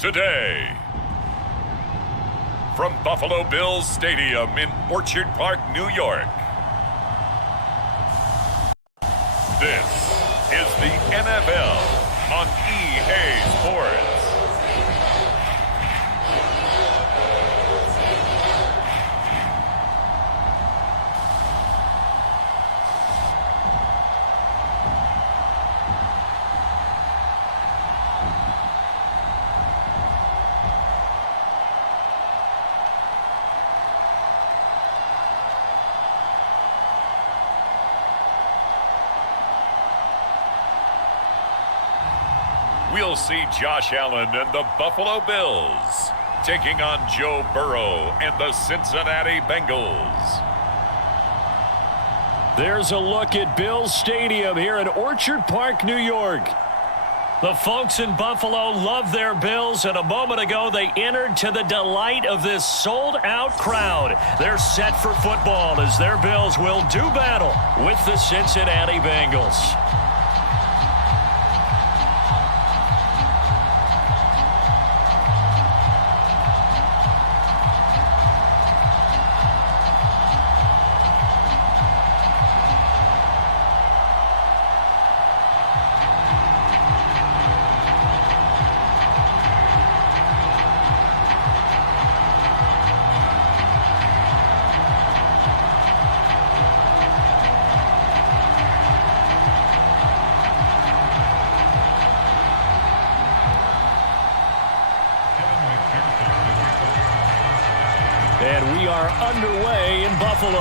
today. From Buffalo Bills Stadium in Orchard Park, New York. This is the NFL on EA Sports. We'll see Josh Allen and the Buffalo Bills taking on Joe Burrow and the Cincinnati Bengals. There's a look at Bills Stadium here in Orchard Park, New York. The folks in Buffalo love their Bills, and a moment ago they entered to the delight of this sold-out crowd. They're set for football as their Bills will do battle with the Cincinnati Bengals. And we are underway in Buffalo.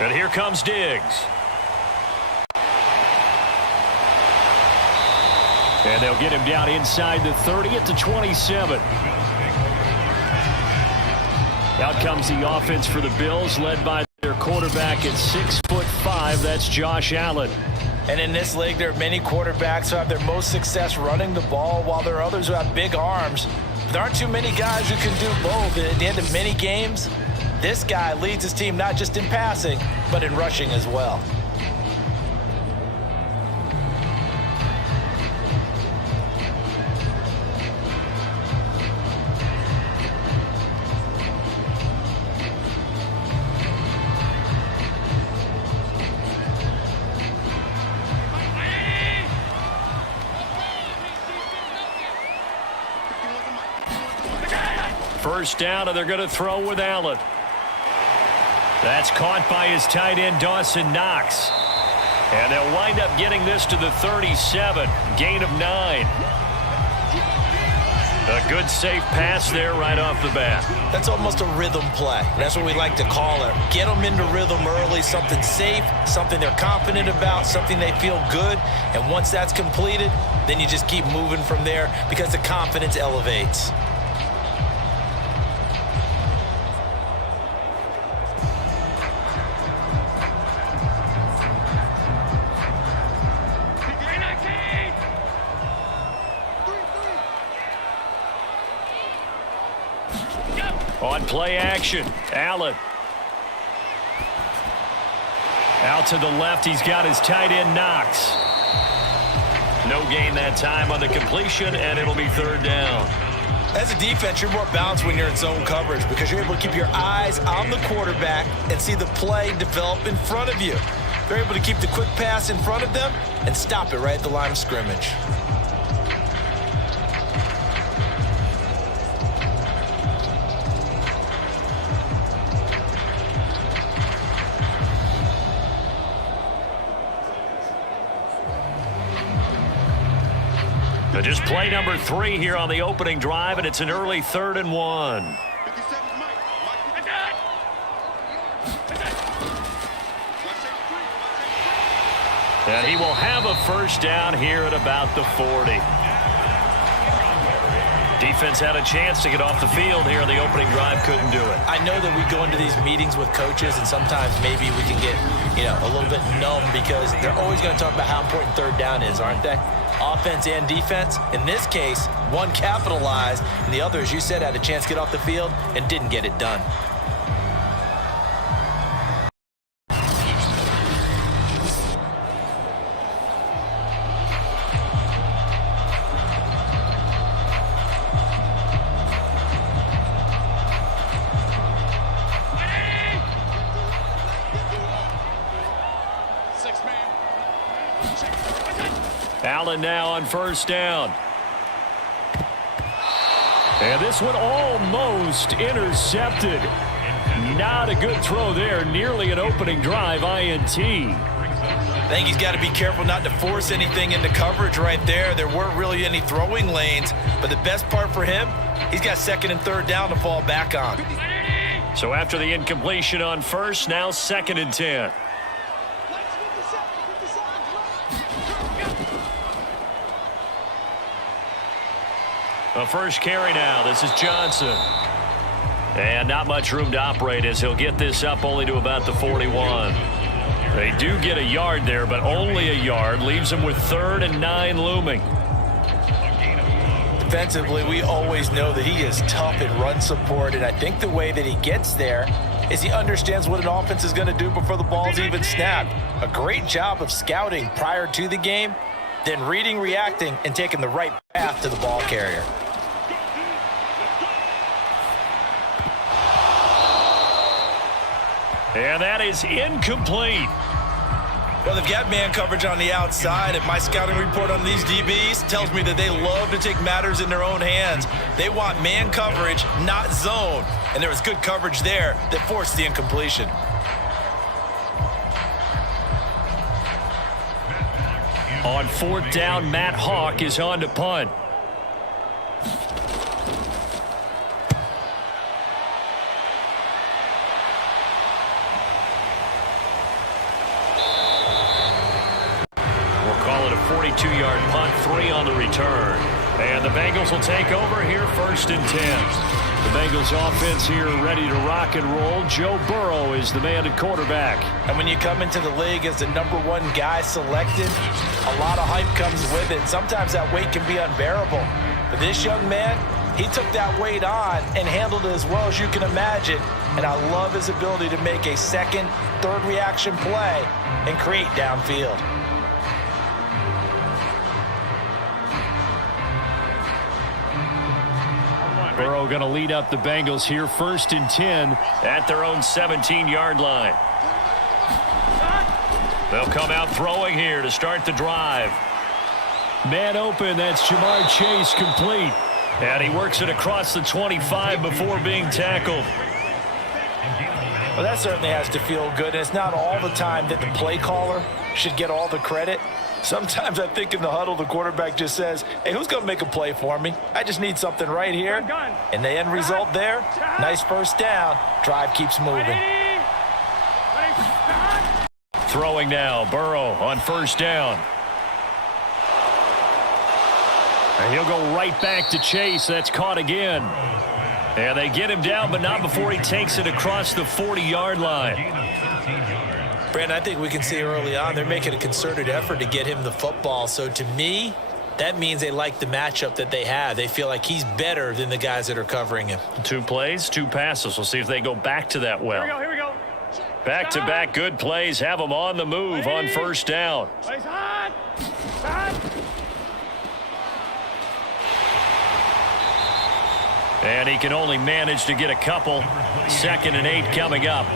And here comes Diggs. And they'll get him down inside the 30 at the 27. Out comes the offense for the Bills, led by their quarterback at 6'5". That's Josh Allen. And in this league, there are many quarterbacks who have their most success running the ball, while there are others who have big arms. There aren't too many guys who can do both. At the end of many games, this guy leads his team not just in passing, but in rushing as well. First down, and they're going to throw with Allen. That's caught by his tight end, Dawson Knox. And they'll wind up getting this to the 37. Gain of 9. A good, safe pass there right off the bat. That's almost a rhythm play. That's what we like to call it. Get them into rhythm early, something safe, something they're confident about, something they feel good. And once that's completed, then you just keep moving from there because the confidence elevates. On play action, Allen. Out to the left, he's got his tight end, Knox. No gain that time on the completion, and it'll be third down. As a defense, you're more balanced when you're in zone coverage because you're able to keep your eyes on the quarterback and see the play develop in front of you. They're able to keep the quick pass in front of them and stop it right at the line of scrimmage. Just play number 3 here on the opening drive, and it's an early 3rd and 1. And he will have a first down here at about the 40. Defense had a chance to get off the field here on the opening drive, couldn't do it. I know that we go into these meetings with coaches, and sometimes maybe we can get, a little bit numb because they're always going to talk about how important third down is, aren't they? Offense and defense. In this case, one capitalized, and the other, as you said, had a chance to get off the field and didn't get it done. Allen now on first down. And this one almost intercepted. Not a good throw there. Nearly an opening drive INT. I think he's got to be careful not to force anything into coverage right there. There weren't really any throwing lanes. But the best part for him, he's got second and third down to fall back on. So after the incompletion on first, now 2nd and 10. The first carry now. This is Johnson. And not much room to operate as he'll get this up only to about the 41. They do get a yard there, but only a yard. Leaves them with 3rd and 9 looming. Defensively, we always know that he is tough in run support, and I think the way that he gets there is he understands what an offense is going to do before the ball's even snapped. A great job of scouting prior to the game, then reading, reacting, and taking the right path to the ball carrier. And that is incomplete. Well, they've got man coverage on the outside, and my scouting report on these DBs tells me that they love to take matters in their own hands. They want man coverage, not zone. And there was good coverage there that forced the incompletion. On 4th down, Matt Hawk is on to punt. Call it a 42-yard punt, 3 on the return. And the Bengals will take over here 1st and 10. The Bengals offense here ready to rock and roll. Joe Burrow is the man at quarterback. And when you come into the league as the #1 guy selected, a lot of hype comes with it. Sometimes that weight can be unbearable. But this young man, he took that weight on and handled it as well as you can imagine. And I love his ability to make a second, third reaction play and create downfield. Burrow going to lead up the Bengals here 1st and 10 at their own 17-yard line. They'll come out throwing here to start the drive. Man open, that's Jamar Chase complete. And he works it across the 25 before being tackled. Well, that certainly has to feel good. And it's not all the time that the play caller should get all the credit. Sometimes I think in the huddle, the quarterback just says, hey, who's going to make a play for me? I just need something right here. And the end result there, nice first down. Drive keeps moving. Throwing now, Burrow on 1st down. And he'll go right back to Chase. That's caught again. And they get him down, but not before he takes it across the 40-yard line. Brandon, I think we can see early on they're making a concerted effort to get him the football. So to me, that means they like the matchup that they have. They feel like he's better than the guys that are covering him. 2 plays, 2 passes. We'll see if they go back to that well. Here we go. Back-to-back good plays have them on the move on 1st down. And he can only manage to get a couple. 2nd and 8 coming up.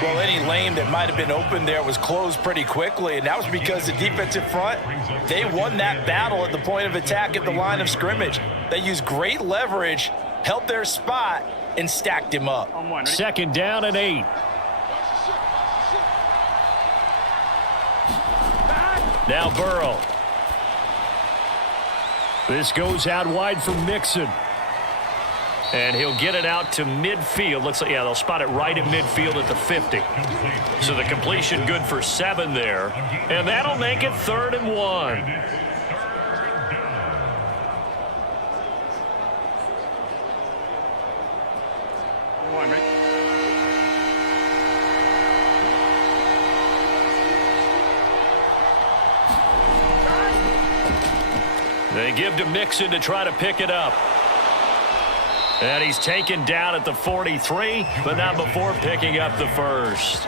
Well, any lane that might have been open there was closed pretty quickly, and that was because the defensive front, they won that battle at the point of attack at the line of scrimmage. They used great leverage, held their spot, and stacked him up. 2nd down and 8. Now Burrow. This goes out wide for Mixon. And he'll get it out to midfield. Looks like, yeah, they'll spot it right at midfield at the 50. So the completion good for 7 there. And that'll make it 3rd and 1. They give to Mixon to try to pick it up. And he's taken down at the 43, but not before picking up the first.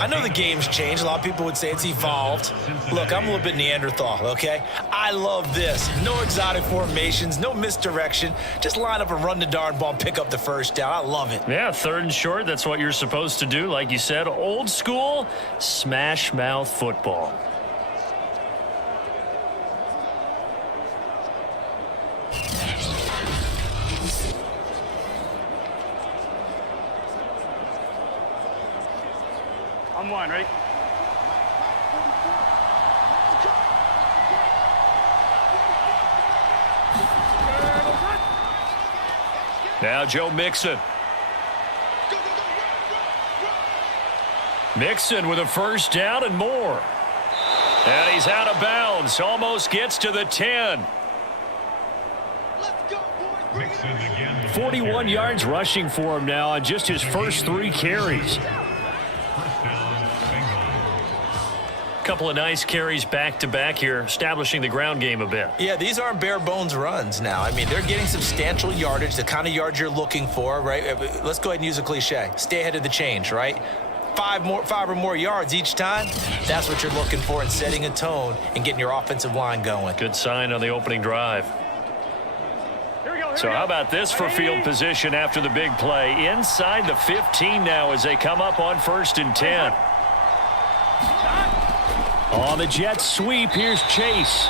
I know the game's changed. A lot of people would say it's evolved. Look, I'm a little bit Neanderthal, okay? I love this. No exotic formations, no misdirection. Just line up and run the darn ball and pick up the first down. I love it. Yeah, 3rd and short. That's what you're supposed to do. Like you said, old school smash mouth football. On one, ready? Now Joe Mixon. Mixon with a first down and more. And he's out of bounds. Almost gets to the 10. 41 yards rushing for him now on just his first 3 carries. Couple of nice carries back-to-back here, establishing the ground game a bit. Yeah, these aren't bare-bones runs now. I mean, they're getting substantial yardage, the kind of yards you're looking for, right? Let's go ahead and use a cliche. Stay ahead of the change, right? 5 or more yards each time, that's what you're looking for in setting a tone and getting your offensive line going. Good sign on the opening drive. So how about this for field position after the big play? Inside the 15 now as they come up on 1st and 10. On the jet sweep, here's Chase.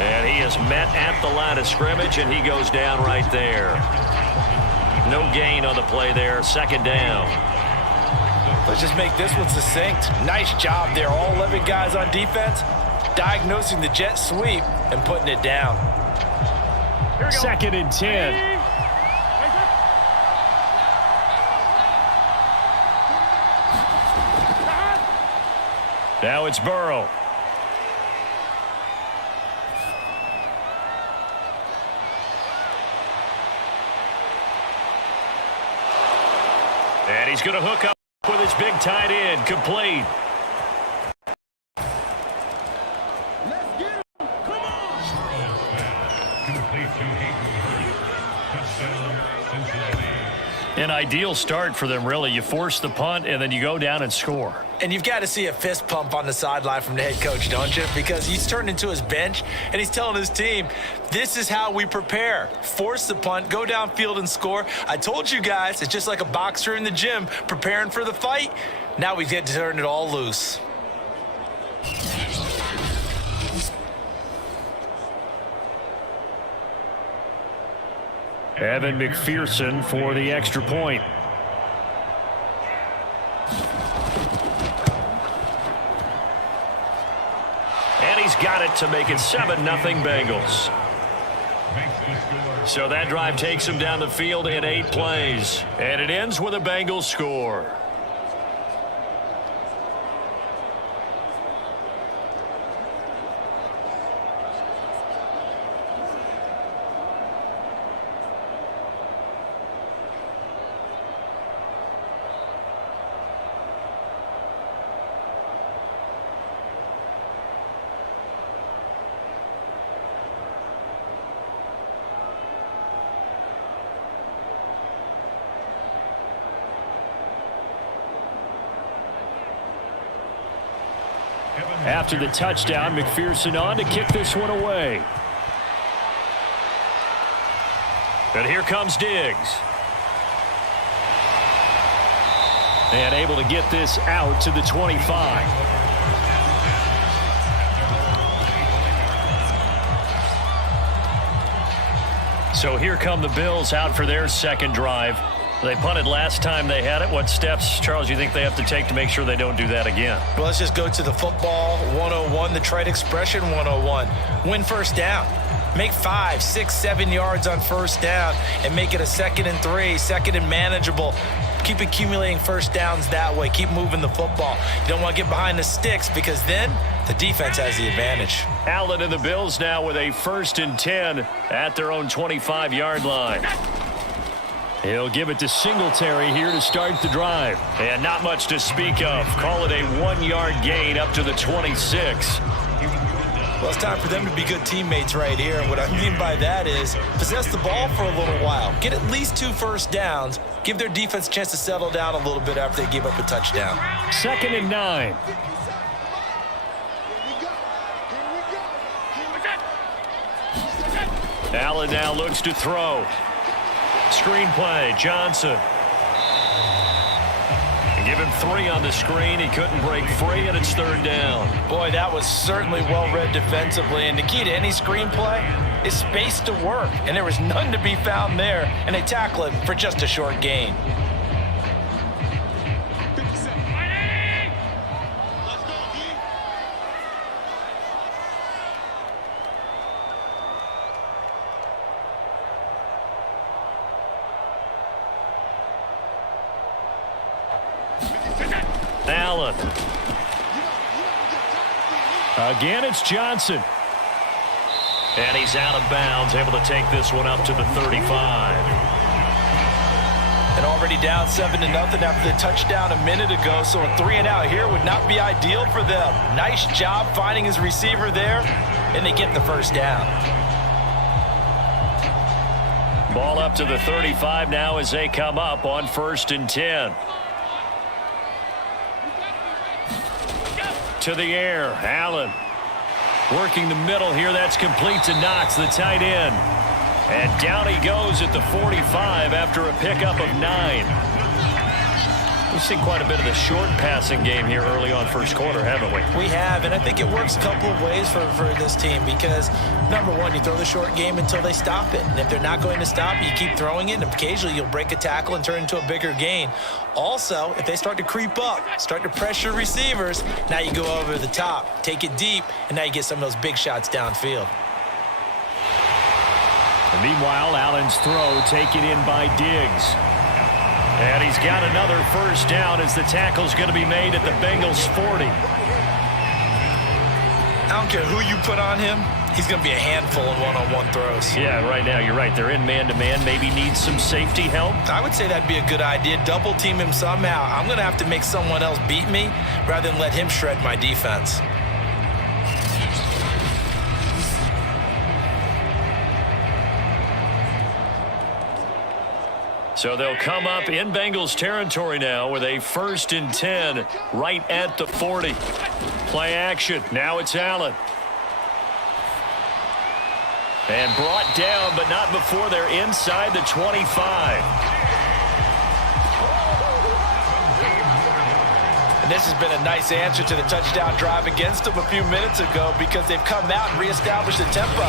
And he is met at the line of scrimmage, and he goes down right there. No gain on the play there, 2nd down. Let's just make this one succinct. Nice job there. All 11 guys on defense diagnosing the jet sweep and putting it down. 2nd and 10. Now it's Burrow. And he's going to hook up with his big tight end, complete. Let's get him. Come on. Complete to Hayden. Touchdown, Cincinnati. An ideal start for them, really. You force the punt, and then you go down and score. And you've got to see a fist pump on the sideline from the head coach, don't you? Because he's turned into his bench, and he's telling his team, this is how we prepare. Force the punt, go downfield and score. I told you guys, it's just like a boxer in the gym preparing for the fight. Now we get to turn it all loose. Evan McPherson for the extra point. And he's got it to make it 7-0 Bengals. So that drive takes him down the field in 8 plays. And it ends with a Bengals score. After the touchdown, McPherson on to kick this one away. And here comes Diggs. And able to get this out to the 25. So here come the Bills out for their second drive. They punted last time they had it. What steps, Charles, you think they have to take to make sure they don't do that again? Well, let's just go to the football 101, the trade expression 101. Win first down. Make 5, 6, 7 yards on first down and make it a 2nd and 3, 2nd and manageable. Keep accumulating first downs that way. Keep moving the football. You don't want to get behind the sticks because then the defense has the advantage. Allen and the Bills now with a 1st and 10 at their own 25-yard line. He'll give it to Singletary here to start the drive. And not much to speak of. Call it a 1-yard gain up to the 26. Well, it's time for them to be good teammates right here. And what I mean by that is possess the ball for a little while. Get at least 2 first downs. Give their defense a chance to settle down a little bit after they give up a touchdown. 2nd and 9. Allen now looks to throw. Screenplay, Johnson. Give him 3 on the screen. He couldn't break free, and it's 3rd down. Boy, that was certainly well-read defensively. And the key to any screenplay is space to work. And there was none to be found there. And they tackle it for just a short gain. Allen. Again, it's Johnson. And he's out of bounds, able to take this one up to the 35. And already down 7-0 after the touchdown a minute ago, so a 3 and out here would not be ideal for them. Nice job finding his receiver there, and they get the first down. Ball up to the 35 now as they come up on 1st and 10. To the air, Allen working the middle here. That's complete to Knox, the tight end. And down he goes at the 45 after a pickup of 9. We've seen quite a bit of the short passing game here early on first quarter, haven't we? We have, and I think it works a couple of ways for this team because, number one, you throw the short game until they stop it. And if they're not going to stop it, you keep throwing it, and occasionally you'll break a tackle and turn it into a bigger gain. Also, if they start to creep up, start to pressure receivers, now you go over the top, take it deep, and now you get some of those big shots downfield. And meanwhile, Allen's throw taken in by Diggs. And he's got another first down as the tackle's going to be made at the Bengals 40. I don't care who you put on him. He's going to be a handful in one-on-one throws. Yeah, right now you're right. They're in man-to-man. Maybe needs some safety help. I would say that'd be a good idea. Double team him somehow. I'm going to have to make someone else beat me rather than let him shred my defense. So they'll come up in Bengals territory now with a 1st and 10 right at the 40. Play action. Now it's Allen. And brought down, but not before they're inside the 25. And this has been a nice answer to the touchdown drive against them a few minutes ago because they've come out and reestablished the tempo.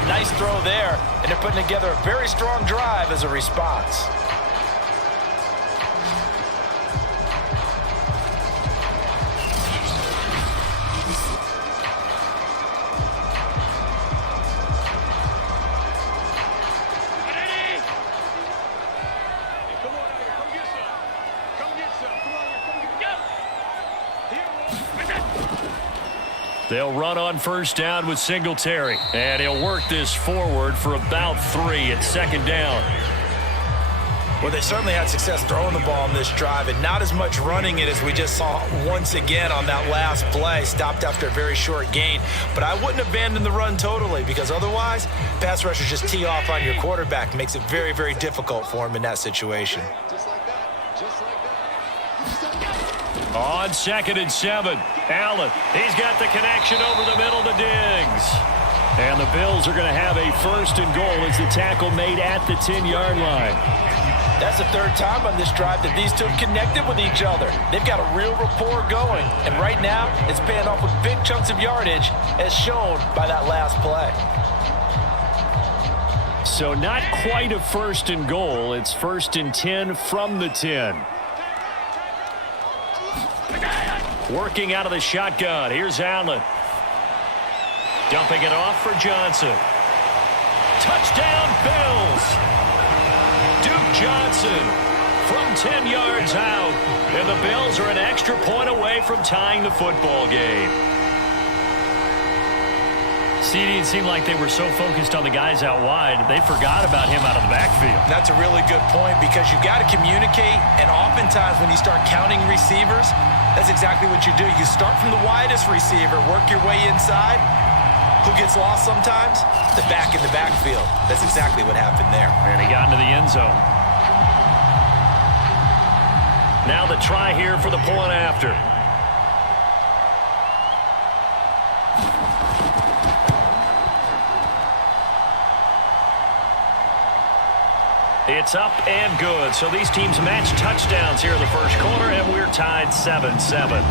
A nice throw there, and they're putting together a very strong drive as a response. They'll run on first down with Singletary. And he'll work this forward for about 3 at 2nd down. Well, they certainly had success throwing the ball on this drive and not as much running it as we just saw once again on that last play. Stopped after a very short gain. But I wouldn't abandon the run totally because otherwise, pass rushers just tee off on your quarterback. Makes it very, very difficult for him in that situation. Just like that. Just like that. On 2nd and 7, Allen. He's got the connection over the middle to Diggs. And the Bills are going to have a 1st and goal as the tackle made at the 10-yard line. That's the 3rd time on this drive that these two have connected with each other. They've got a real rapport going. And right now, it's paying off with big chunks of yardage as shown by that last play. So not quite a 1st and goal. It's 1st and 10 from the 10. Working out of the shotgun. Here's Allen. Dumping it off for Johnson. Touchdown, Bills. Duke Johnson from 10 yards out. And the Bills are an extra point away from tying the football game. It seemed like they were so focused on the guys out wide, they forgot about him out of the backfield. That's a really good point because you've got to communicate, and oftentimes when you start counting receivers, that's exactly what you do. You start from the widest receiver, work your way inside, who gets lost sometimes? The back in the backfield. That's exactly what happened there. And he got into the end zone. Now the try here for the point after. It's up and good. So these teams match touchdowns here in the first quarter, and we're tied 7-7.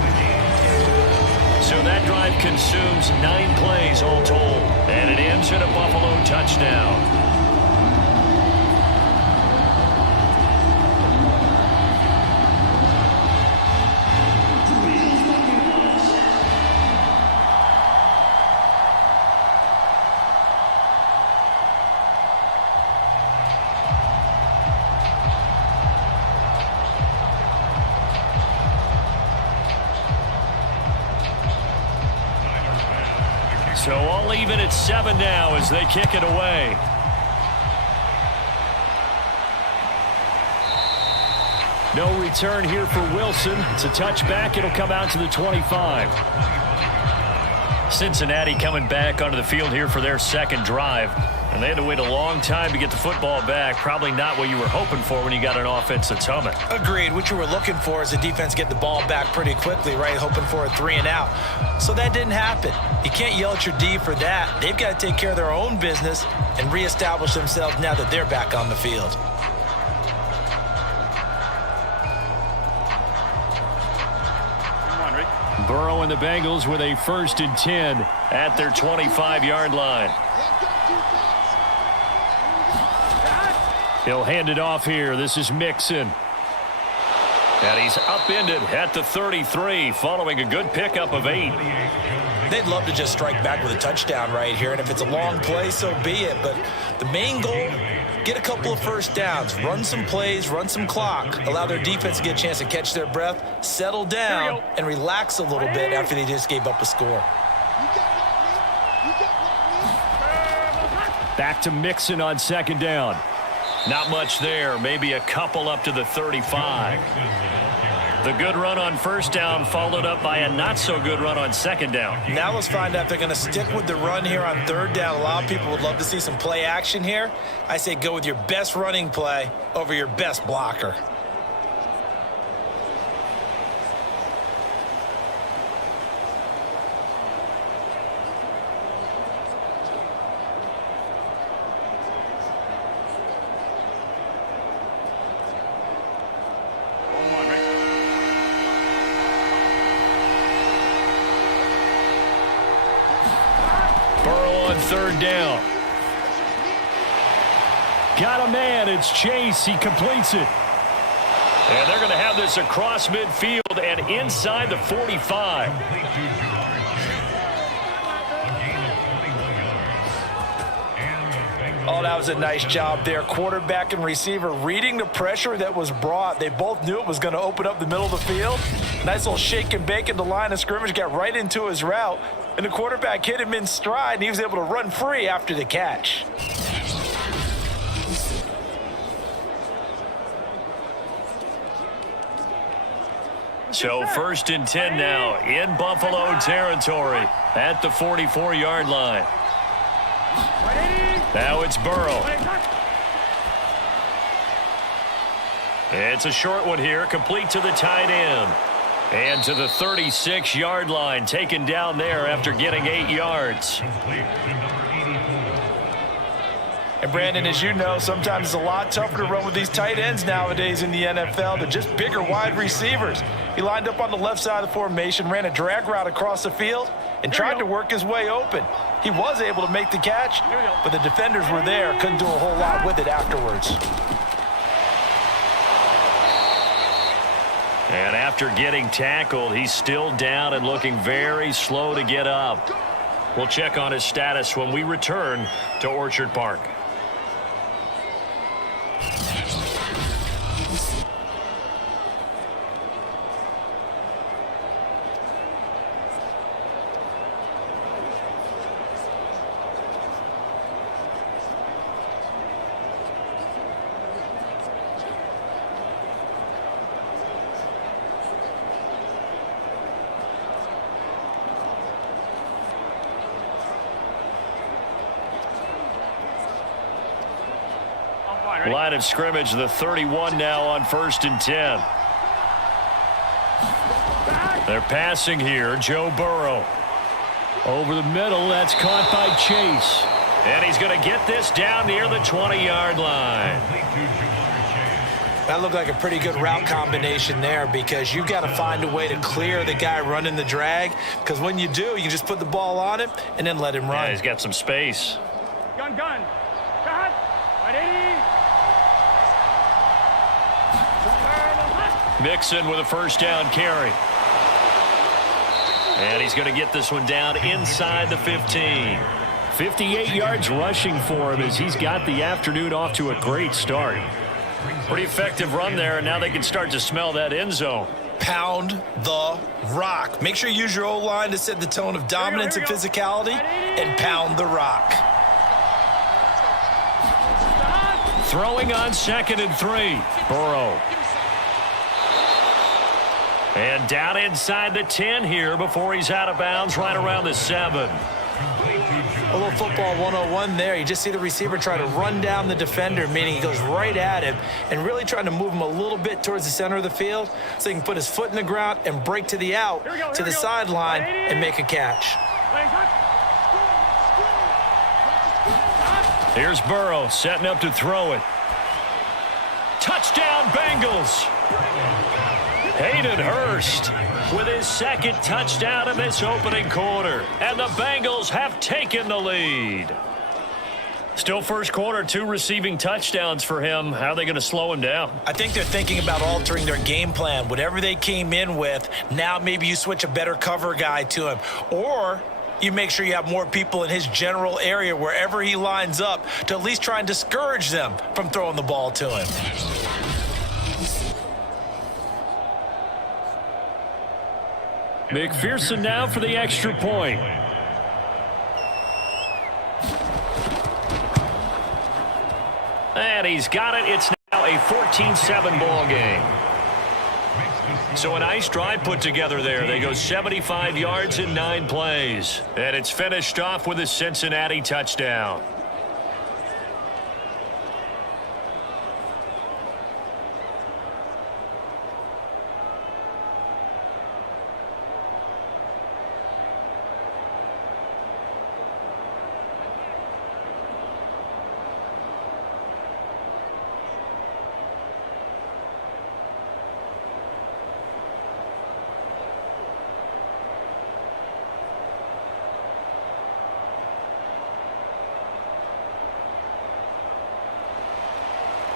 So that drive consumes 9 plays all told, and it ends in a Buffalo touchdown. So all even at 7 now as they kick it away. No return here for Wilson. It's a touchback. It'll come out to the 25. Cincinnati coming back onto the field here for their second drive. And they had to wait a long time to get the football back. Probably not what you were hoping for when you got an offense that's humming. Agreed. What you were looking for is the defense get the ball back pretty quickly, right? Hoping for a 3 and out. So that didn't happen. You can't yell at your D for that. They've got to take care of their own business and reestablish themselves now that they're back on the field. Burrow and the Bengals with a 1st and 10 at their 25-yard line. He'll hand it off here. This is Mixon. And he's upended at the 33 following a good pickup of 8. They'd love to just strike back with a touchdown right here, and if it's a long play, so be it. But the main goal, get a couple of first downs, run some plays, run some clock, allow their defense to get a chance to catch their breath, settle down, and relax a little bit after they just gave up a score. Back to Mixon on 2nd down. Not much there, maybe a couple up to the 35. The good run on 1st down followed up by a not-so-good run on 2nd down. Now let's find out if they're going to stick with the run here on 3rd down. A lot of people would love to see some play action here. I say go with your best running play over your best blocker. On 3rd down. Got a man. It's Chase. He completes it. And they're going to have this across midfield and inside the 45. Oh, that was a nice job there. Quarterback and receiver reading the pressure that was brought. They both knew it was going to open up the middle of the field. Nice little shake and bake in the line of scrimmage. Got right into his route. And the quarterback hit him in stride, and he was able to run free after the catch. So 1st and 10 now in Buffalo territory at the 44-yard line. Now it's Burrow. It's a short one here, complete to the tight end. And to the 36-yard line, taken down there after getting 8 yards. And Brandon, as you know, sometimes it's a lot tougher to run with these tight ends nowadays in the NFL. They're just bigger wide receivers. He lined up on the left side of the formation, ran a drag route across the field, and tried to work his way open. He was able to make the catch, but the defenders were there. Couldn't do a whole lot with it afterwards. And after getting tackled, he's still down and looking very slow to get up. We'll check on his status when we return to Orchard Park. Line of scrimmage, the 31 now on 1st and 10. They're passing here. Joe Burrow. Over the middle, that's caught by Chase. And he's going to get this down near the 20-yard line. That looked like a pretty good route combination there because you've got to find a way to clear the guy running the drag, because when you do, you just put the ball on him and then let him run. Yeah, he's got some space. Gun. Cut. 180. Mixon with a first down carry. And he's going to get this one down inside the 15. 58 yards rushing for him as he's got the afternoon off to a great start. Pretty effective run there, and now they can start to smell that end zone. Pound the rock. Make sure you use your O-line to set the tone of dominance and physicality, and pound the rock. Throwing on 2nd and 3. Burrow. And down inside the 10 here before he's out of bounds right around the 7. A little football 101 there. You just see the receiver try to run down the defender, meaning he goes right at him and really trying to move him a little bit towards the center of the field so he can put his foot in the ground and break to the out, to the sideline, and make a catch. Here's Burrow setting up to throw it. Touchdown, Bengals! Hayden Hurst with his 2nd touchdown in this opening quarter. And the Bengals have taken the lead. Still first quarter, 2 receiving touchdowns for him. How are they going to slow him down? I think they're thinking about altering their game plan. Whatever they came in with, now maybe you switch a better cover guy to him. Or you make sure you have more people in his general area wherever he lines up to at least try and discourage them from throwing the ball to him. McPherson now for the extra point. And he's got it. It's now a 14-7 ball game. So a nice drive put together there. They go 75 yards in 9 plays. And it's finished off with a Cincinnati touchdown.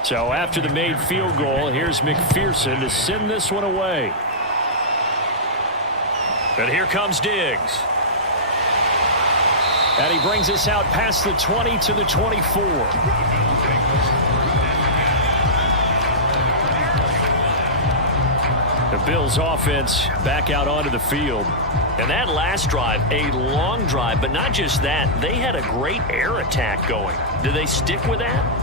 So after the made field goal, here's McPherson to send this one away. And here comes Diggs. And he brings us out past the 20 to the 24. The Bills offense back out onto the field. And that last drive, a long drive, but not just that, they had a great air attack going. Do they stick with that?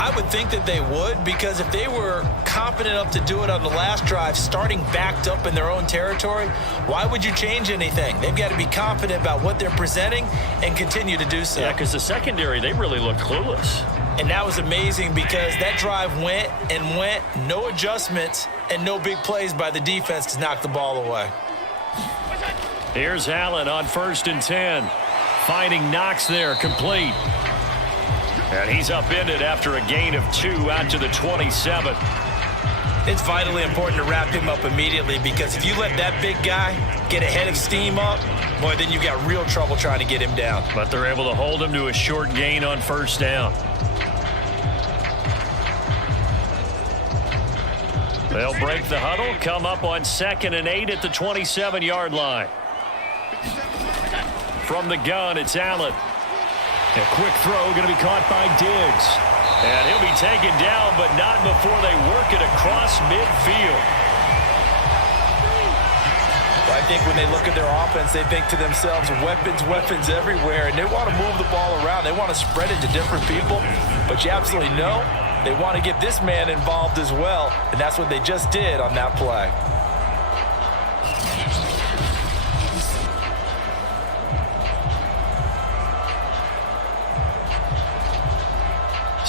I would think that they would, because if they were confident enough to do it on the last drive, starting backed up in their own territory, why would you change anything? They've got to be confident about what they're presenting and continue to do so. Yeah, because the secondary, they really looked clueless. And that was amazing because that drive went and went, no adjustments and no big plays by the defense to knock the ball away. Here's Allen on 1st and 10. Finding Knox there, complete. And he's upended after a gain of 2 out to the 27. It's vitally important to wrap him up immediately, because if you let that big guy get a head of steam up, boy, then you've got real trouble trying to get him down. But they're able to hold him to a short gain on 1st down. They'll break the huddle, come up on 2nd and 8 at the 27-yard line. From the gun, it's Allen. A quick throw going to be caught by Diggs. And he'll be taken down, but not before they work it across midfield. Well, I think when they look at their offense, they think to themselves, weapons everywhere, and they want to move the ball around. They want to spread it to different people, but you absolutely know they want to get this man involved as well, and that's what they just did on that play.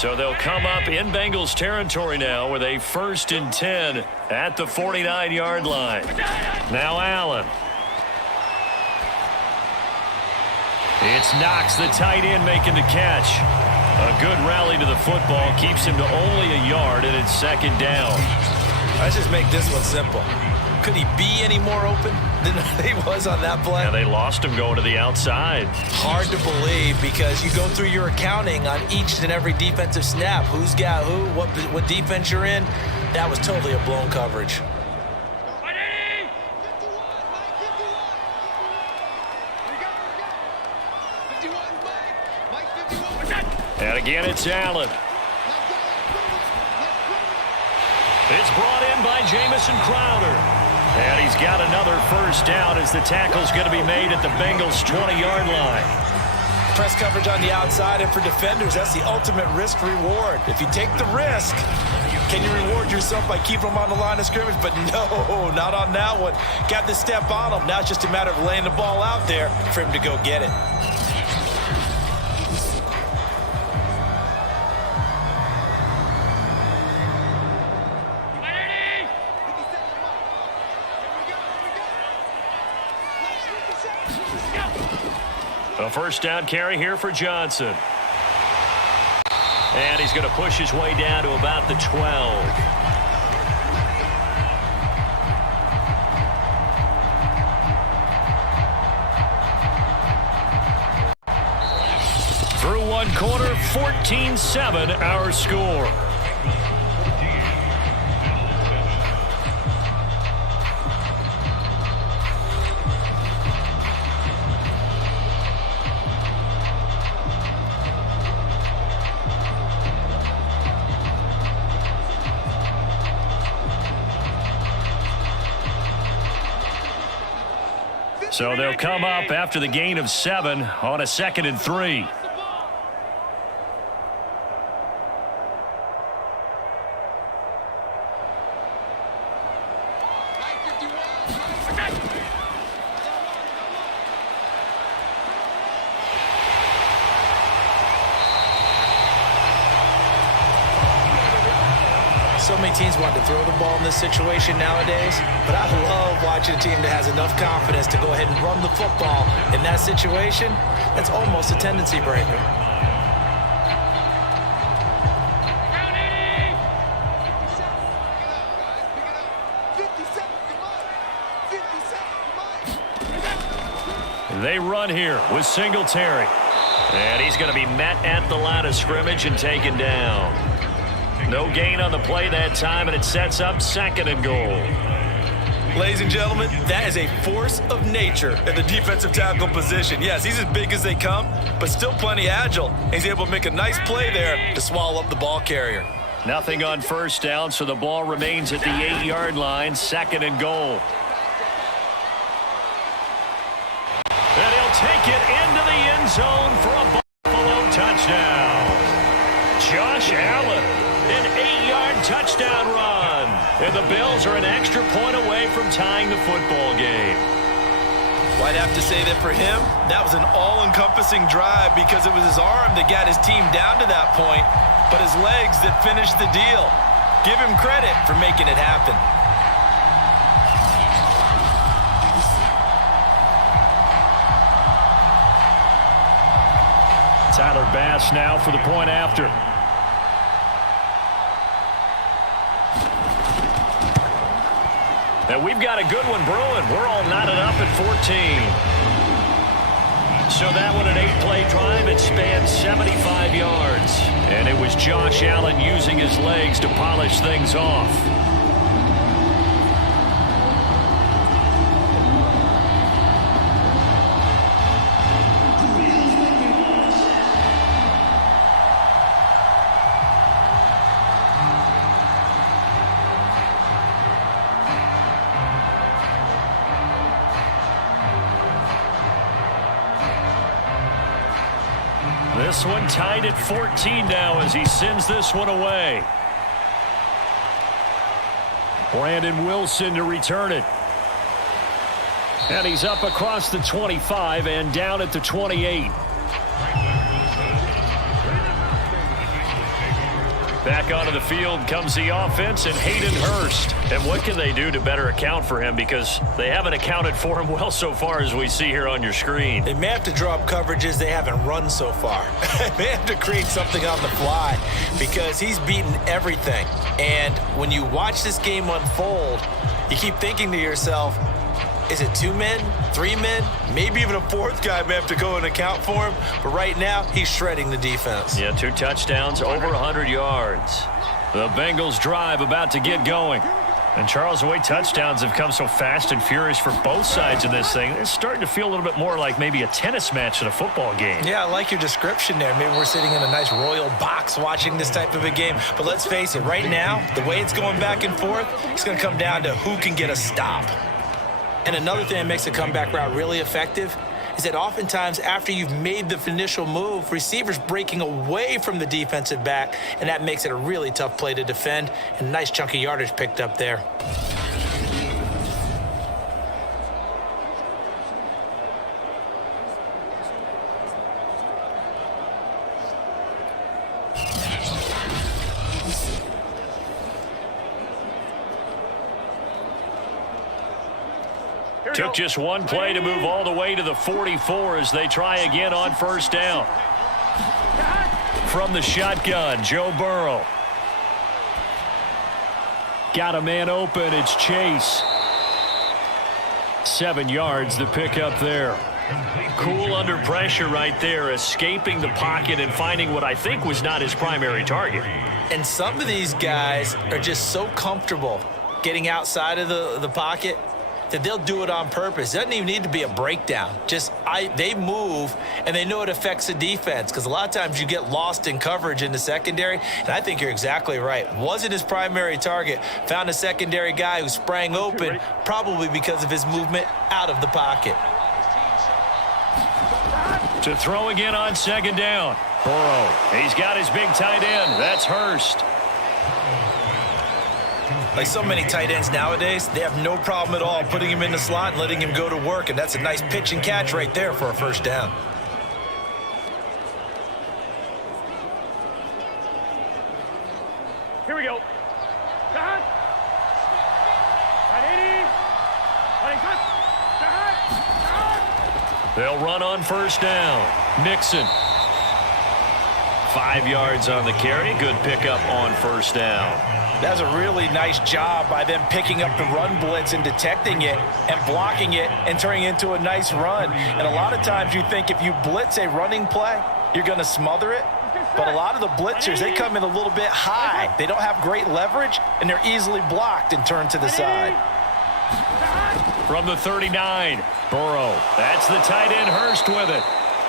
So they'll come up in Bengals territory now with a 1st and 10 at the 49-yard line. Now Allen. It's Knox, the tight end, making the catch. A good rally to the football keeps him to only a yard, and it's 2nd down. Let's just make this one simple. Could he be any more open than he was on that play? Yeah, they lost him going to the outside. Hard to believe because you go through your accounting on each and every defensive snap. Who's got who, what defense you're in. That was totally a blown coverage. And again, it's Allen. It's brought in by Jamison Crowder. And he's got another 1st down as the tackle's going to be made at the Bengals' 20-yard line. Press coverage on the outside, and for defenders, that's the ultimate risk-reward. If you take the risk, can you reward yourself by keeping them on the line of scrimmage? But no, not on that one. Got the step on him. Now it's just a matter of laying the ball out there for him to go get it. A 1st down carry here for Johnson. And he's going to push his way down to about the 12. Through 1 quarter, 14-7 our score. So they'll come up after the gain of 7 on a 2nd and 3. So many teams want to throw the ball in this situation nowadays, but I love watching a team that has enough confidence to go ahead and run the football in that situation. That's almost a tendency breaker. They run here with Singletary. And he's going to be met at the line of scrimmage and taken down. No gain on the play that time, and it sets up 2nd and goal. Ladies and gentlemen, that is a force of nature at the defensive tackle position. Yes, he's as big as they come, but still plenty agile. He's able to make a nice play there to swallow up the ball carrier. Nothing on 1st down, so the ball remains at the 8-yard line, 2nd and goal. And he'll take it into the end zone for a Buffalo touchdown. Josh Allen, an 8-yard touchdown run. And the Bills are an extra point away from tying the football game. Well, I'd have to say that for him, that was an all-encompassing drive because it was his arm that got his team down to that point, but his legs that finished the deal. Give him credit for making it happen. Tyler Bass now for the point after. And we've got a good one brewing. We're all knotted up at 14. So that one, an 8-play drive. It spanned 75 yards. And it was Josh Allen using his legs to polish things off. This one tied at 14 now as he sends this one away. Brandon Wilson to return it. And he's up across the 25 and down at the 28. Back onto the field comes the offense and Hayden Hurst. And what can they do to better account for him? Because they haven't accounted for him well so far, as we see here on your screen. They may have to draw up coverages they haven't run so far. They may have to create something on the fly because he's beaten everything. And when you watch this game unfold, you keep thinking to yourself, is it 2 men, 3 men, maybe even a 4th guy may have to go and account for him. But right now, he's shredding the defense. Yeah, 2 touchdowns, over 100 yards. The Bengals drive about to get going. And Charles, the way touchdowns have come so fast and furious for both sides of this thing, it's starting to feel a little bit more like maybe a tennis match than a football game. Yeah, I like your description there. Maybe we're sitting in a nice royal box watching this type of a game. But let's face it, right now, the way it's going back and forth, it's going to come down to who can get a stop. And another thing that makes a comeback route really effective is that oftentimes after you've made the initial move, receivers breaking away from the defensive back, and that makes it a really tough play to defend. And a nice chunk of yardage picked up there. Took just one play to move all the way to the 44 as they try again on first down. From the shotgun, Joe Burrow. Got a man open, it's Chase. 7 yards the pickup there. Cool under pressure right there, escaping the pocket and finding what I think was not his primary target. And some of these guys are just so comfortable getting outside of the pocket that they'll do it on purpose. It doesn't even need to be a breakdown. They move, and they know it affects the defense because a lot of times you get lost in coverage in the secondary, and I think you're exactly right. Wasn't his primary target. Found a secondary guy who sprang open, probably because of his movement out of the pocket. To throw again on second down. Burrow, he's got his big tight end. That's Hurst. Like so many tight ends nowadays, they have no problem at all putting him in the slot and letting him go to work, and that's a nice pitch and catch right there for a first down. Here we go. They'll run on first down. Nixon. 5 yards on the carry. Good pickup on first down. That's a really nice job by them picking up the run blitz and detecting it and blocking it and turning it into a nice run. And a lot of times you think if you blitz a running play, you're going to smother it. But a lot of the blitzers, they come in a little bit high. They don't have great leverage, and they're easily blocked and turned to the side. From the 39, Burrow. That's the tight end Hurst with it.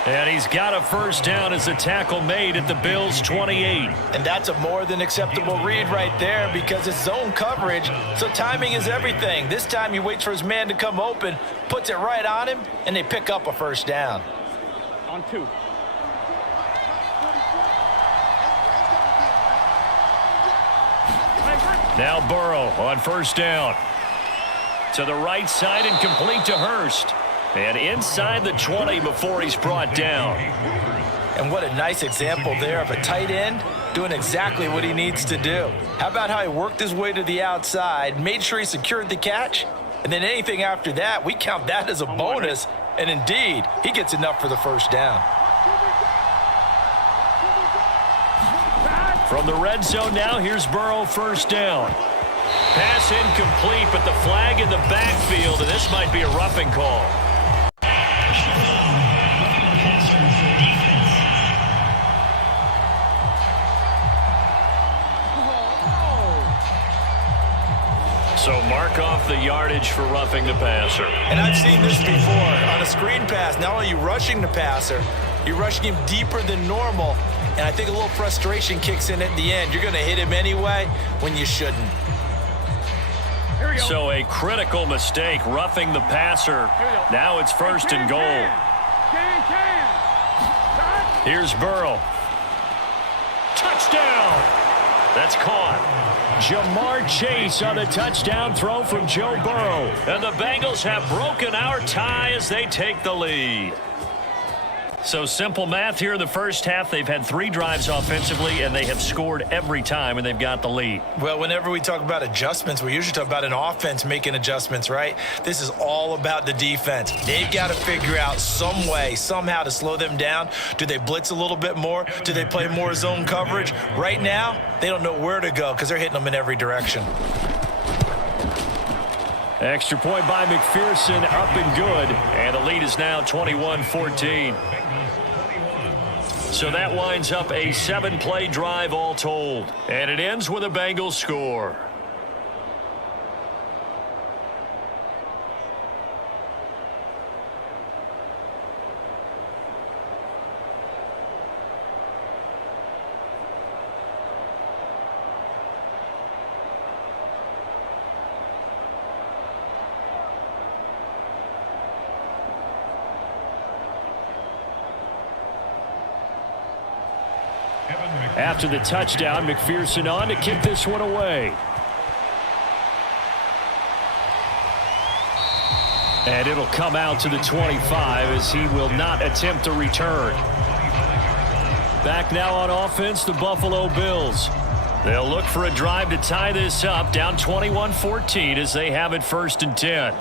And he's got a first down as the tackle made at the Bills' 28. And that's a more than acceptable read right there because it's zone coverage, so timing is everything. This time he waits for his man to come open, puts it right on him, and they pick up a first down. On 2. Now Burrow on first down. To the right side and complete to Hurst. And inside the 20 before he's brought down. And what a nice example there of a tight end doing exactly what he needs to do. How about how he worked his way to the outside, made sure he secured the catch, and then anything after that, we count that as a bonus. And indeed, he gets enough for the first down. From the red zone now, here's Burrow first down. Pass incomplete, but the flag in the backfield, and this might be a roughing call. So mark off the yardage for roughing the passer. And I've seen this before. On a screen pass, not only are you rushing the passer, you're rushing him deeper than normal. And I think a little frustration kicks in at the end. You're going to hit him anyway when you shouldn't. So a critical mistake, roughing the passer. Now it's first and goal. Here's Burrow. Touchdown! That's caught. Jamar Chase on the touchdown throw from Joe Burrow. And the Bengals have broken our tie as they take the lead. So simple math here in the first half. They've had 3 drives offensively, and they have scored every time, and they've got the lead. Well, whenever we talk about adjustments, we usually talk about an offense making adjustments, right? This is all about the defense. They've got to figure out some way, somehow to slow them down. Do they blitz a little bit more? Do they play more zone coverage? Right now, they don't know where to go because they're hitting them in every direction. Extra point by McPherson, up and good. And the lead is now 21-14. So that winds up a 7-play drive all told. And it ends with a Bengals score. After the touchdown, McPherson on to kick this one away. And it'll come out to the 25 as he will not attempt a return. Back now on offense, the Buffalo Bills. They'll look for a drive to tie this up, down 21-14 as they have it 1st and 10.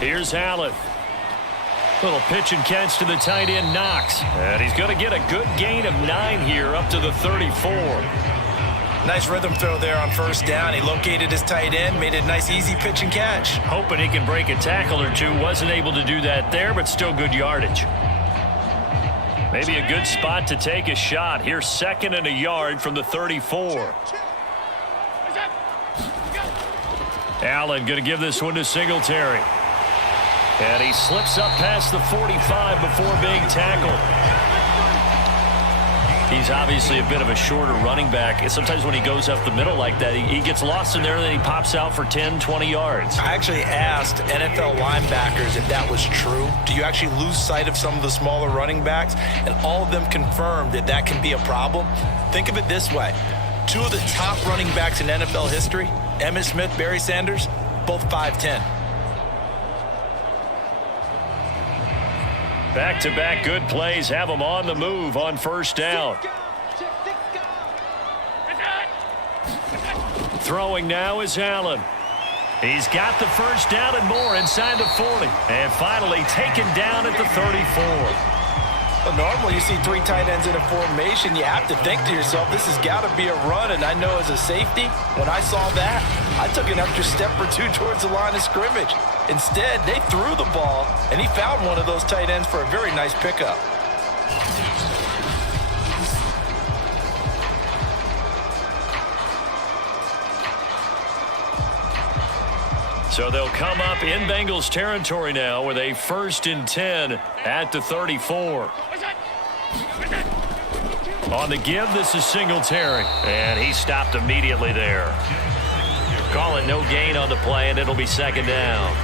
Here's Allen. Little pitch and catch to the tight end, Knox. And he's going to get a good gain of 9 here up to the 34. Nice rhythm throw there on 1st down. He located his tight end, made it a nice easy pitch and catch. Hoping he can break a tackle or two. Wasn't able to do that there, but still good yardage. Maybe a good spot to take a shot. Here's 2nd and a yard from the 34. Allen going to give this one to Singletary. And he slips up past the 45 before being tackled. He's obviously a bit of a shorter running back. Sometimes when he goes up the middle like that, he gets lost in there and then he pops out for 10, 20 yards. I actually asked NFL linebackers if that was true. Do you actually lose sight of some of the smaller running backs? And all of them confirmed that that can be a problem. Think of it this way. 2 of the top running backs in NFL history, Emmitt Smith, Barry Sanders, both 5'10". Back-to-back good plays have them on the move on 1st down. Throwing now is Allen. He's got the 1st down and more inside the 40. And finally taken down at the 34. Well, normally you see 3 tight ends in a formation. You have to think to yourself, this has got to be a run. And I know as a safety, when I saw that, I took an extra step or 2 towards the line of scrimmage. Instead, they threw the ball, and he found one of those tight ends for a very nice pickup. So they'll come up in Bengals territory now with a 1st and 10 at the 34. On the give, this is Singletary, and he stopped immediately there. Call it no gain on the play, and it'll be 2nd down.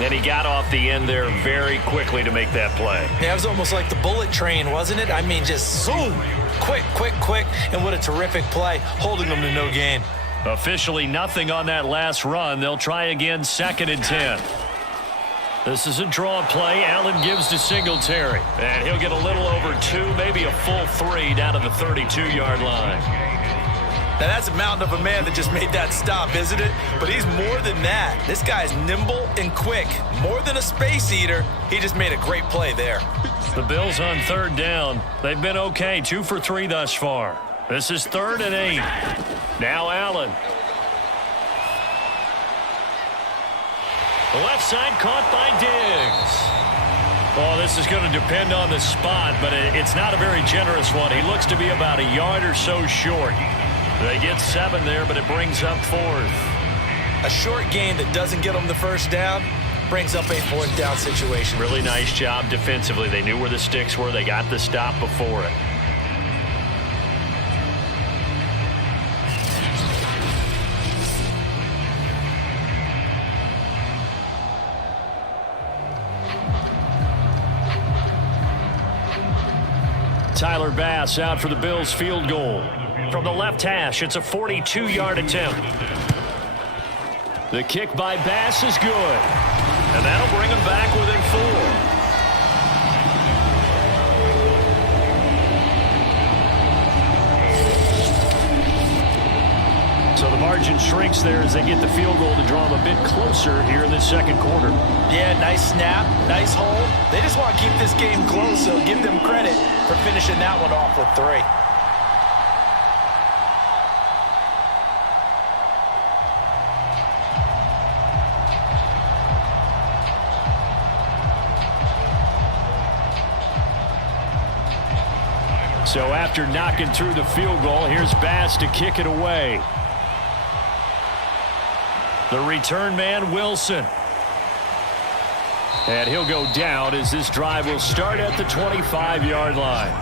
And he got off the end there very quickly to make that play. Yeah, it was almost like the bullet train, wasn't it? I mean, just zoom, quick, and what a terrific play, holding them to no gain. Officially nothing on that last run. They'll try again 2nd and 10. This is a draw play. Allen gives to Singletary. And he'll get a little over 2, maybe a full 3 down to the 32-yard line. Now, that's a mountain of a man that just made that stop, isn't it? But he's more than that. This guy's nimble and quick. More than a space eater, he just made a great play there. The Bills on 3rd down. They've been okay, 2 for 3 thus far. This is 3rd and 8. Now Allen. The left side caught by Diggs. Oh, this is going to depend on the spot, but it's not a very generous one. He looks to be about a yard or so short. They get 7 there, but it brings up 4th. A short gain that doesn't get them the 1st down brings up a 4th down situation. Really nice job defensively. They knew where the sticks were. They got the stop before it. Tyler Bass out for the Bills field goal. From the left hash, it's a 42-yard attempt. The kick by Bass is good. And that'll bring him back within 4. So the margin shrinks there as they get the field goal to draw them a bit closer here in the second quarter. Yeah, nice snap, nice hold. They just want to keep this game close, so give them credit for finishing that one off with 3. So after knocking through the field goal, here's Bass to kick it away. The return man, Wilson. And he'll go down as this drive will start at the 25-yard line.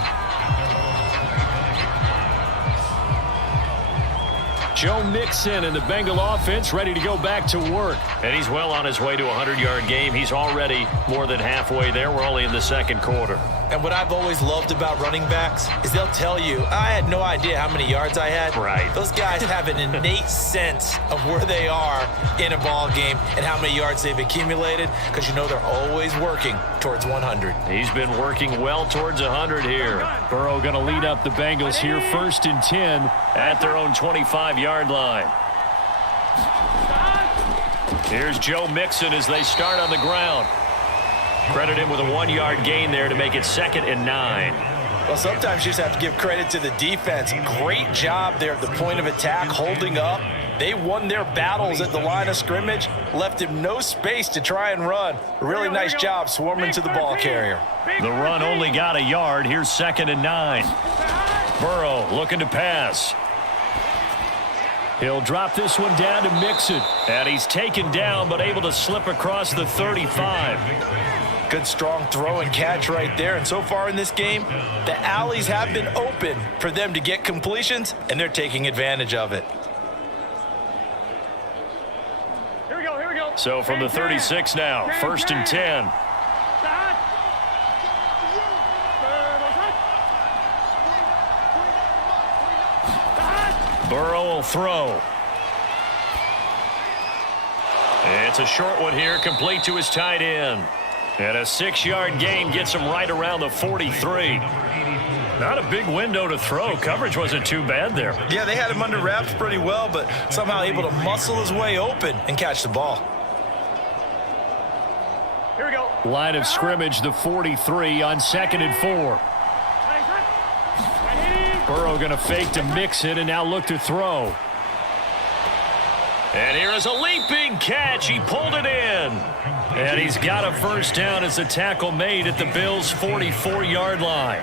Joe Mixon and the Bengal offense ready to go back to work. And he's well on his way to a 100-yard game. He's already more than halfway there. We're only in the second quarter. And what I've always loved about running backs is they'll tell you, I had no idea how many yards I had. Right. Those guys have an innate sense of where they are in a ball game and how many yards they've accumulated because you know they're always working towards 100. He's been working well towards 100 here. Burrow going to lead up the Bengals here 1st and 10 at their own 25-yard line. Here's Joe Mixon as they start on the ground. Credit him with a 1-yard gain there to make it 2nd and 9. Well, sometimes you just have to give credit to the defense. Great job there at the point of attack, holding up. They won their battles at the line of scrimmage, left him no space to try and run. Really nice job swarming to the ball carrier. The run only got a yard. Here's 2nd and 9. Burrow looking to pass. He'll drop this one down to Mixon. And he's taken down but able to slip across the 35. Good strong throw and catch right there. And so far in this game, the alleys have been open for them to get completions, and they're taking advantage of it. Here we go. So from the 36 now, 1st and 10. Burrow will throw. It's a short one here, complete to his tight end. And a 6-yard gain gets him right around the 43. Not a big window to throw. Coverage wasn't too bad there. Yeah, they had him under wraps pretty well, but somehow able to muscle his way open and catch the ball. Here we go. Line of scrimmage, the 43 on 2nd and 4. Burrow going to fake to Mixon and now look to throw. And here is a leaping catch. He pulled it in. And he's got a first down as the tackle made at the Bills' 44-yard line.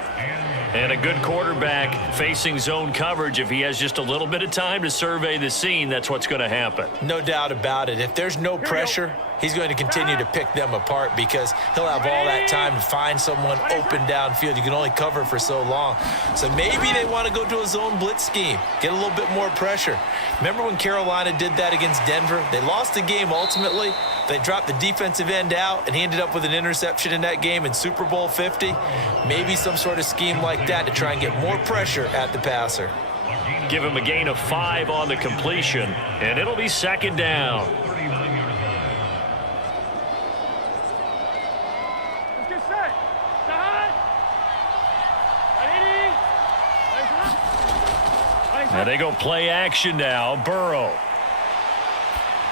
And a good quarterback facing zone coverage. If he has just a little bit of time to survey the scene, that's what's going to happen. No doubt about it. If there's no pressure, he's going to continue to pick them apart because he'll have all that time to find someone open downfield. You can only cover for so long. So maybe they want to go to a zone blitz scheme, get a little bit more pressure. Remember when Carolina did that against Denver? They lost the game ultimately. They dropped the defensive end out, and he ended up with an interception in that game in Super Bowl 50. Maybe some sort of scheme like that to try and get more pressure at the passer. Give him a gain of 5 on the completion, and it'll be 2nd down. Let's get set. And they go play action now. Burrow.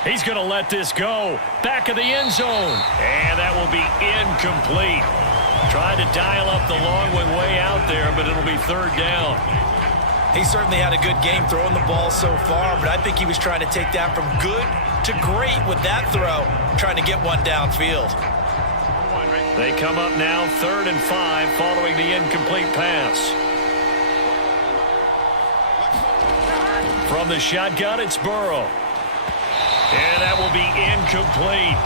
He's going to let this go. Back of the end zone. And that will be incomplete. Tried to dial up the long one way out there, but it'll be 3rd down. He certainly had a good game throwing the ball so far, but I think he was trying to take that from good to great with that throw, trying to get one downfield. They come up now 3rd and 5 following the incomplete pass. From the shotgun, it's Burrow. And that will be incomplete.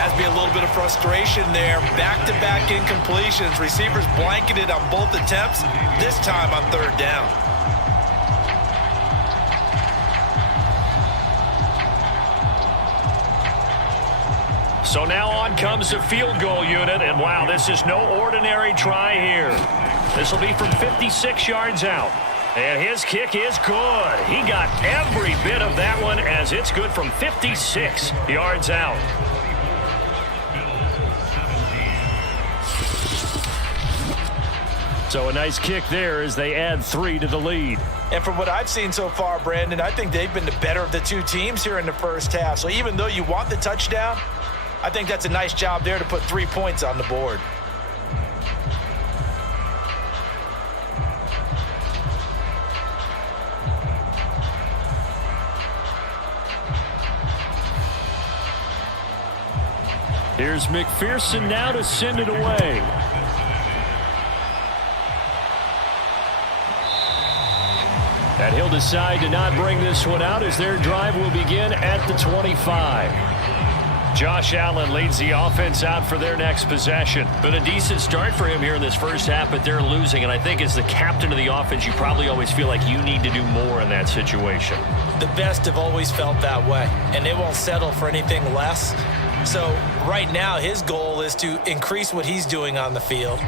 Has to be a little bit of frustration there. Back-to-back incompletions. Receivers blanketed on both attempts, this time on 3rd down. So now on comes the field goal unit, and wow, this is no ordinary try here. This will be from 56 yards out. And his kick is good. He got every bit of that one as it's good from 56 yards out. So a nice kick there as they add 3 to the lead. And from what I've seen so far, Brandon, I think they've been the better of the two teams here in the first half. So even though you want the touchdown, I think that's a nice job there to put 3 points on the board. Here's McPherson now to send it away. And he'll decide to not bring this one out as their drive will begin at the 25. Josh Allen leads the offense out for their next possession. Been a decent start for him here in this first half, but they're losing. And I think as the captain of the offense, you probably always feel like you need to do more in that situation. The best have always felt that way, and they won't settle for anything less. So right now, his goal is to increase what he's doing on the field,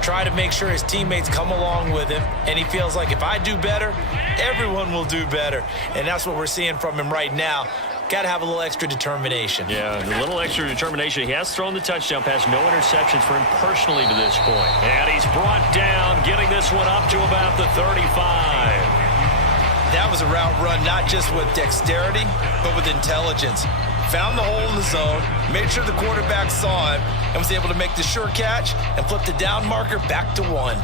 try to make sure his teammates come along with him, and he feels like if I do better, everyone will do better. And that's what we're seeing from him right now. Got to have a little extra determination. Yeah, a little extra determination. He has thrown the touchdown pass, no interceptions for him personally to this point. And he's brought down, getting this one up to about the 35. That was a route run, not just with dexterity, but with intelligence. Found the hole in the zone, made sure the quarterback saw him, and was able to make the sure catch and flip the down marker back to 1.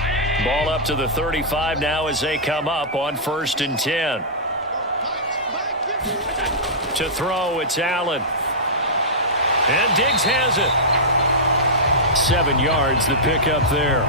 Ball up to the 35 now as they come up on 1st and 10. To throw, it's Allen. And Diggs has it. 7 yards, the pickup there.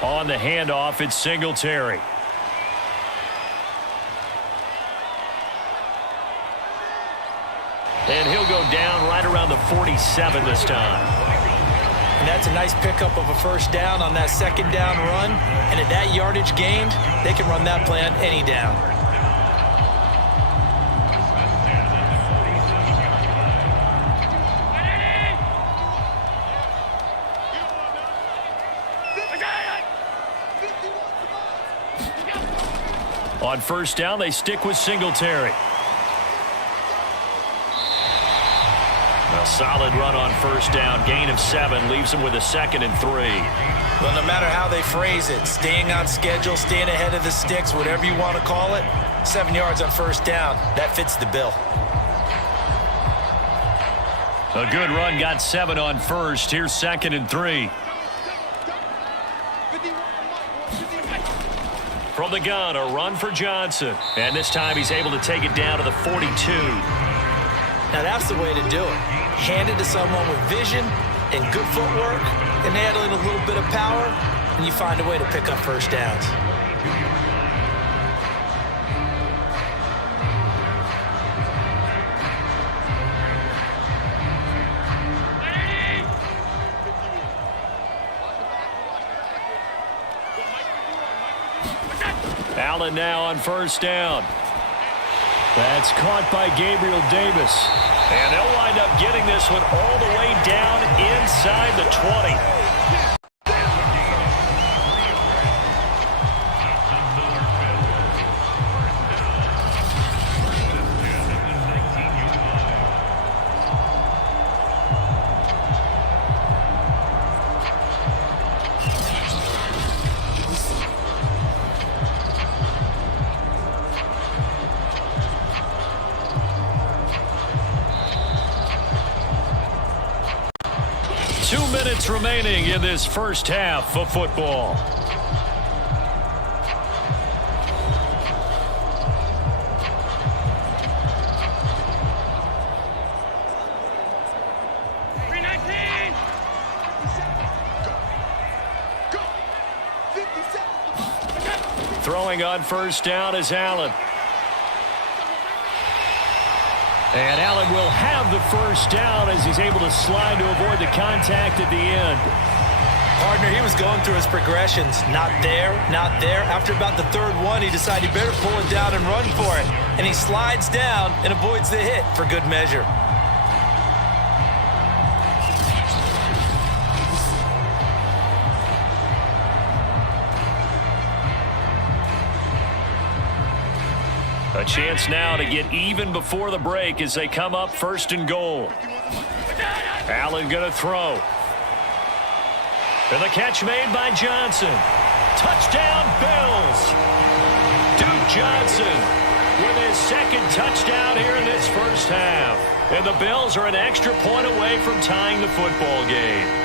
On the handoff, it's Singletary. And he'll go down right around the 47 this time. And that's a nice pickup of a first down on that second down run. And at that yardage gained, they can run that play on any down. On first down, they stick with Singletary. A solid run on first down. Gain of 7 leaves them with a 2nd and 3. Well, no matter how they phrase it, staying on schedule, staying ahead of the sticks, whatever you want to call it, 7 yards on first down, that fits the bill. A good run, got 7 on first. Here's 2nd and 3. From the gun, a run for Johnson. And this time he's able to take it down to the 42. Now that's the way to do it. Hand it to someone with vision and good footwork, and add in a little bit of power, and you find a way to pick up first downs. Allen now on first down. That's caught by Gabriel Davis. And they'll wind up getting this one all the way down inside the 20. Remaining in this first half of football. Throwing on first down is Allen. And Allen will have the first down as he's able to slide to avoid the contact at the end. Partner, he was going through his progressions. Not there, not there. After about the third one, he decided he better pull it down and run for it. And he slides down and avoids the hit for good measure. A chance now to get even before the break as they come up first and goal. Allen going to throw. And the catch made by Johnson. Touchdown, Bills. Duke Johnson with his second touchdown here in this first half. And the Bills are an extra point away from tying the football game.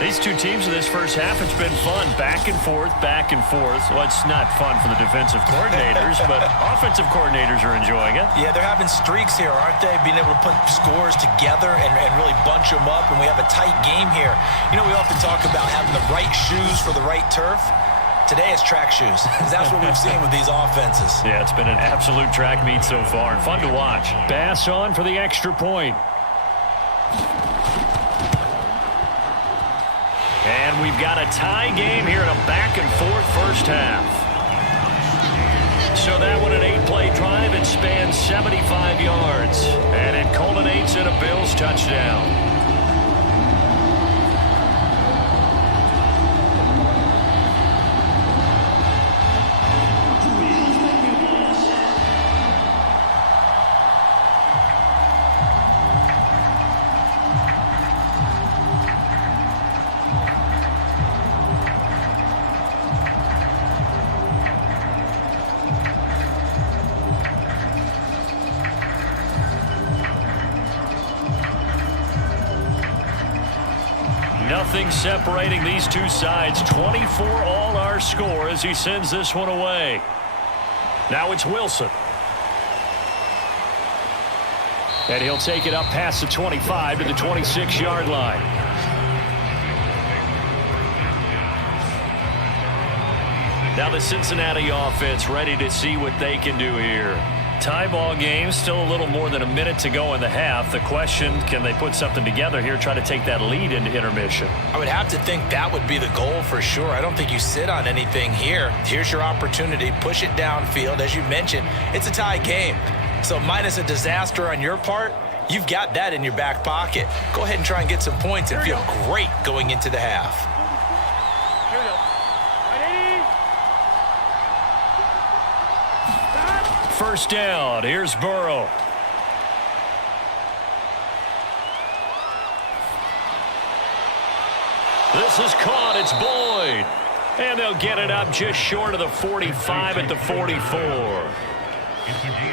These two teams in this first half, it's been fun. Back and forth, back and forth. Well, it's not fun for the defensive coordinators, but offensive coordinators are enjoying it. Yeah, they're having streaks here, aren't they? Being able to put scores together and really bunch them up, and we have a tight game here. You know, we often talk about having the right shoes for the right turf. Today it's track shoes. That's what we've seen with these offenses. Yeah, it's been an absolute track meet so far, and fun to watch. Bass on for the extra point. And we've got a tie game here in a back-and-forth first half. So that one, an 8-play drive. It spans 75 yards. And it culminates in a Bills touchdown. Nothing separating these two sides. 24 all our score as he sends this one away. Now it's Wilson. And he'll take it up past the 25 to the 26-yard line. Now the Cincinnati offense ready to see what they can do here. Tie ball game, still a little more than a minute to go in the half. The question, can they put something together here, try to take that lead into intermission? I would have to think that would be the goal for sure. I don't think you sit on anything here. Here's your opportunity. Push it downfield. As you mentioned, it's a tie game. So minus a disaster on your part, you've got that in your back pocket. Go ahead and try and get some points and feel great going into the half. First down. Here's Burrow. This is caught. It's Boyd. And they'll get it up just short of the 45 at the 44.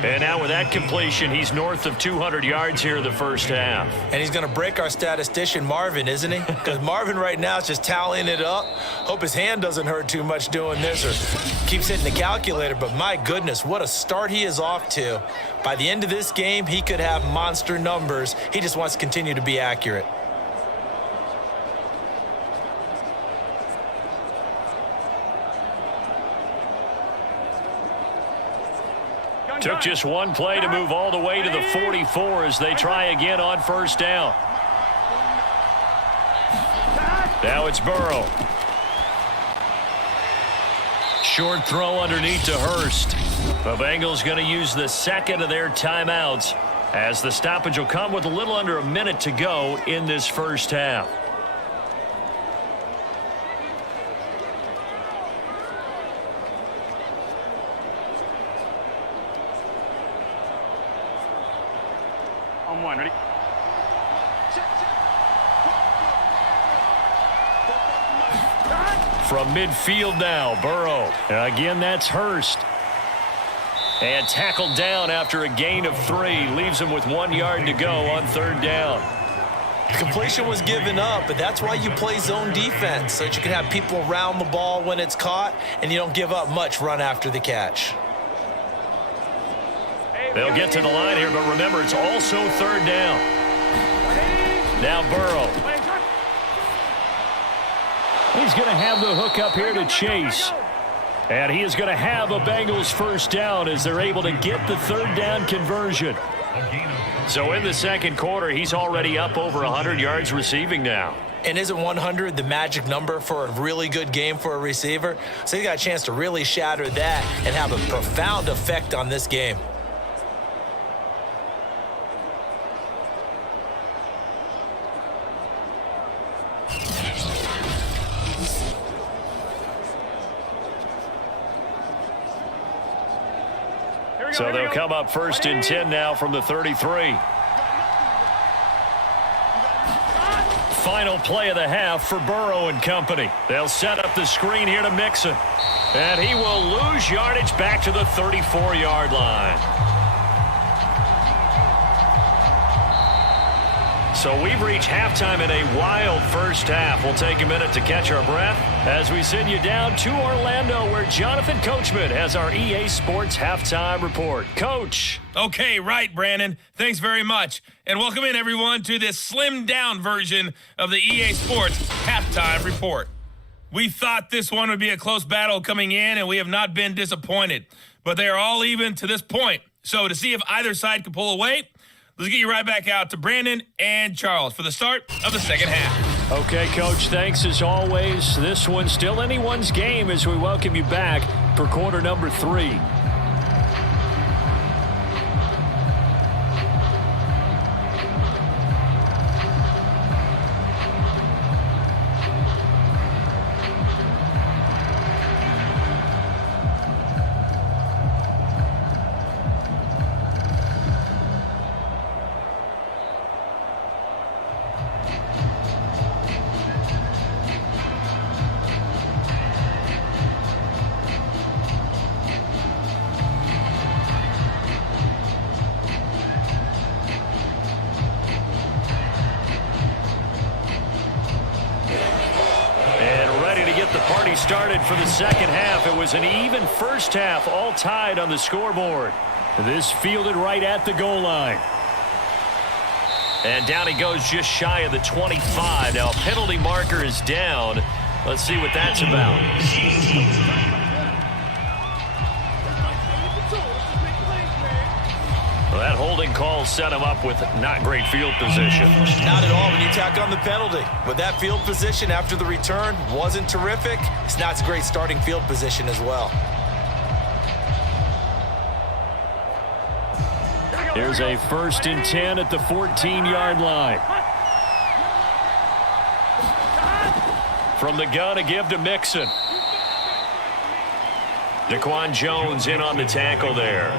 And now with that completion, he's north of 200 yards here in the first half. And he's going to break our statistician, Marvin, isn't he? Because Marvin right now is just tallying it up. Hope his hand doesn't hurt too much doing this or keeps hitting the calculator. But my goodness, what a start he is off to. By the end of this game, he could have monster numbers. He just wants to continue to be accurate. Took just one play to move all the way to the 44 as they try again on first down. Now it's Burrow. Short throw underneath to Hurst. The Bengals going to use the second of their timeouts as the stoppage will come with a little under a minute to go in this first half. On one, ready? From midfield now, Burrow. Again, that's Hurst. And tackled down after a gain of 3. Leaves him with 1 yard to go on third down. Completion was given up, but that's why you play zone defense, so that you can have people around the ball when it's caught, and you don't give up much run after the catch. They'll get to the line here, but remember, it's also third down. Now Burrow. He's going to have the hook up here to Chase. And he is going to have a Bengals first down as they're able to get the third down conversion. So in the second quarter, he's already up over 100 yards receiving now. And isn't 100 the magic number for a really good game for a receiver? So he got a chance to really shatter that and have a profound effect on this game. So they'll come up first and 10 now from the 33. Final play of the half for Burrow and company. They'll set up the screen here to Mixon. And he will lose yardage back to the 34-yard line. So we've reached halftime in a wild first half. We'll take a minute to catch our breath as we send you down to Orlando, where Jonathan Coachman has our EA Sports halftime report. Coach. Okay, right, Brandon. Thanks very much. And welcome in, everyone, to this slimmed-down version of the EA Sports halftime report. We thought this one would be a close battle coming in, and we have not been disappointed. But they are all even to this point. So to see if either side can pull away, let's get you right back out to Brandon and Charles for the start of the second half. Okay, Coach, thanks as always. This one's still anyone's game as we welcome you back for quarter number 3. Started for the second half. It was an even first half, all tied on the scoreboard. This fielded right at the goal line. And down he goes just shy of the 25. Now a penalty marker is down. Let's see what that's about. Well, that holding call set him up with not great field position. Not at all when you tack on the penalty. With that field position after the return wasn't terrific, it's not a great starting field position as well. Here's a first and 10 at the 14-yard line. From the gun, a give to Mixon. Daquan Jones in on the tackle there.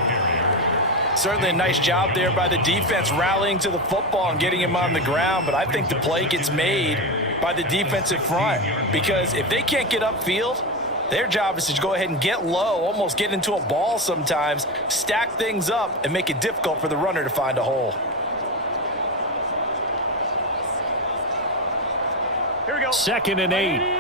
Certainly a nice job there by the defense rallying to the football and getting him on the ground, but I think the play gets made by the defensive front because if they can't get upfield, their job is to go ahead and get low, almost get into a ball sometimes, stack things up, and make it difficult for the runner to find a hole. Here we go. 2nd and 8.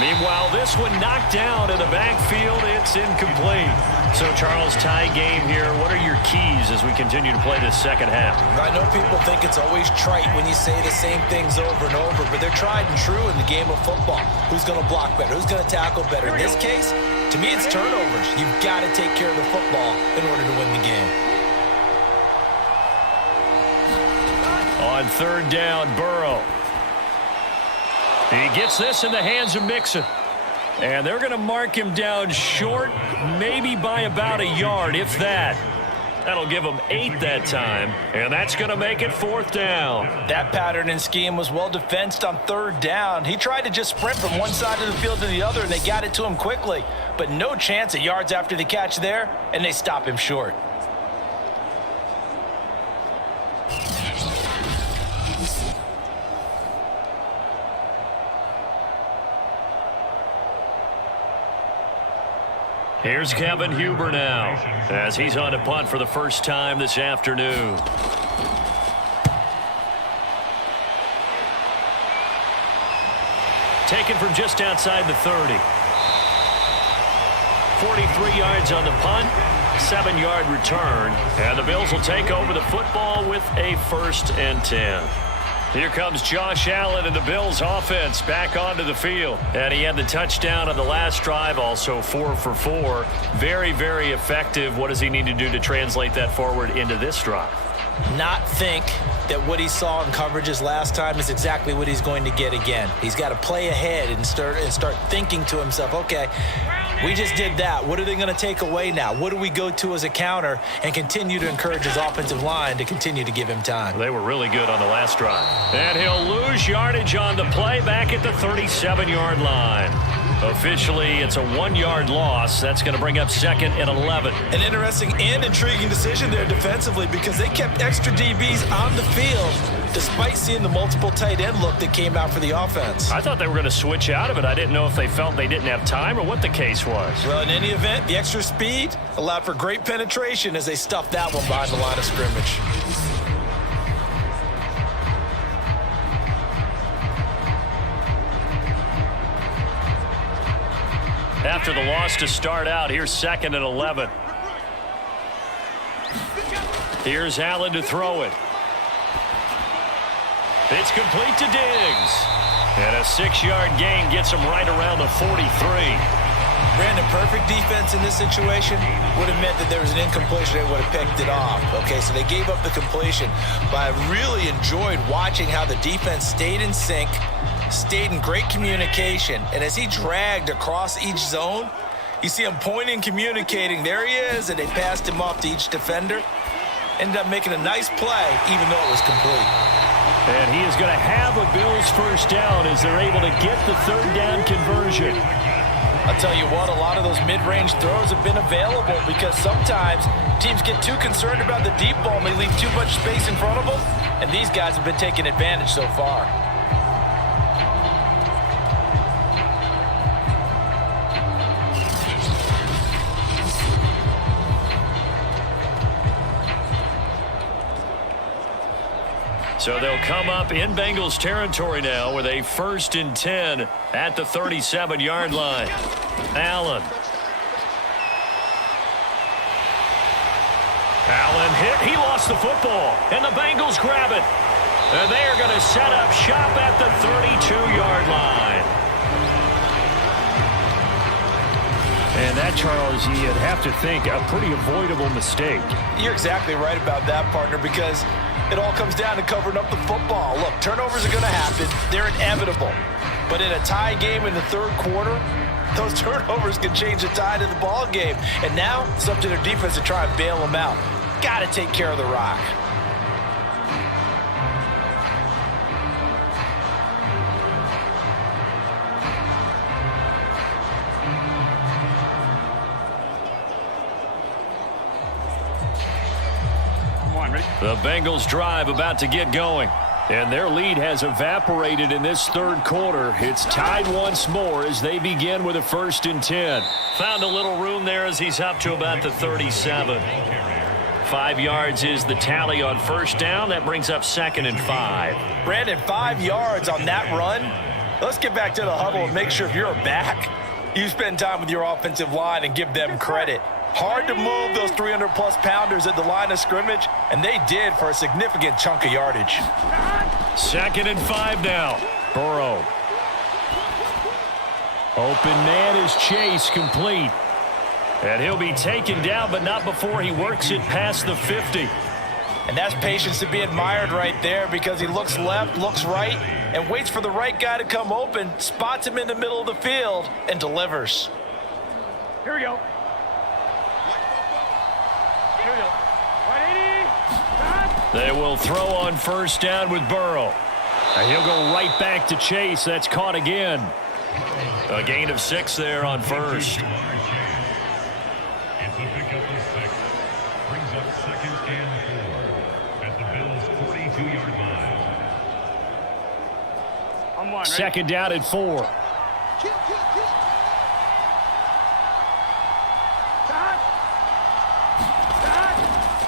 Meanwhile, this one knocked down in the backfield. It's incomplete. So, Charles, tie game here. What are your keys as we continue to play this second half? I know people think it's always trite when you say the same things over and over, but they're tried and true in the game of football. Who's going to block better? Who's going to tackle better? In this case, to me, it's turnovers. You've got to take care of the football in order to win the game. On 3rd down, Burrow. He gets this in the hands of Mixon. And they're going to mark him down short, maybe by about a yard, if that. That'll give him 8 that time, and that's going to make it 4th down. That pattern and scheme was well defensed on 3rd down. He tried to just sprint from one side of the field to the other, and they got it to him quickly. But no chance at yards after the catch there, and they stop him short. Here's Kevin Huber now as he's on to punt for the first time this afternoon. Taken from just outside the 30. 43 yards on the punt, 7-yard return, and the Bills will take over the football with a 1st and 10. Here comes Josh Allen and the Bills offense back onto the field. And he had the touchdown on the last drive, also 4 for 4. Very, very effective. What does he need to do to translate that forward into this drive? Not think that what he saw in coverages last time is exactly what he's going to get again. He's got to play ahead and start thinking to himself, okay, we just did that. What are they going to take away now? What do we go to as a counter? And continue to encourage his offensive line to continue to give him time. They were really good on the last drive. And he'll lose yardage on the play back at the 37-yard line. Officially, it's a 1-yard loss. That's going to bring up 2nd and 11. An interesting and intriguing decision there defensively because they kept extra DBs on the field despite seeing the multiple tight end look that came out for the offense. I thought they were going to switch out of it. I didn't know if they felt they didn't have time or what the case was. Well, in any event, the extra speed allowed for great penetration as they stuffed that one behind the line of scrimmage. After the loss to start out, here's 2nd and 11. Here's Allen to throw it. It's complete to Diggs. And a 6-yard gain gets him right around the 43. Brandon, perfect defense in this situation would have meant that there was an incompletion. They would have picked it off. Okay, so they gave up the completion. But I really enjoyed watching how the defense stayed in sync, stayed in great communication, and as he dragged across each zone, you see him pointing, communicating. There he is, and they passed him off to each defender. Ended up making a nice play, even though it was complete. And he is going to have a Bills first down as they're able to get the 3rd down conversion. I'll tell you what, a lot of those mid-range throws have been available because sometimes teams get too concerned about the deep ball and they leave too much space in front of them, and these guys have been taking advantage so far. So they'll come up in Bengals territory now with a 1st and 10 at the 37-yard line. Allen hit. He lost the football, and the Bengals grab it. And they are going to set up shop at the 32-yard line. And that, Charles, you'd have to think a pretty avoidable mistake. You're exactly right about that, partner, because it all comes down to covering up the football. Look, turnovers are going to happen. They're inevitable. But in a tie game in the 3rd quarter, those turnovers can change the tide of the ball game. And now it's up to their defense to try and bail them out. Got to take care of the rock. The Bengals drive about to get going. And their lead has evaporated in this 3rd quarter. It's tied once more as they begin with a 1st and 10. Found a little room there as he's up to about the 37. 5 yards is the tally on 1st down. That brings up 2nd and 5. Brandon, 5 yards on that run. Let's get back to the huddle and make sure if you're a back, you spend time with your offensive line and give them credit. Hard to move those 300-plus pounders at the line of scrimmage, and they did for a significant chunk of yardage. 2nd and 5 now. Burrow. Open man is Chase, complete. And he'll be taken down, but not before he works it past the 50. And that's patience to be admired right there because he looks left, looks right, and waits for the right guy to come open, spots him in the middle of the field, and delivers. Here we go. Here we go. 180. They will throw on 1st down with Burrow. And he'll go right back to Chase. That's caught again. A gain of 6 there on 1st. It's a pickup of 6. Brings up 2nd and 4 at the Bills' 42-yard line. On 1. 2nd down at 4.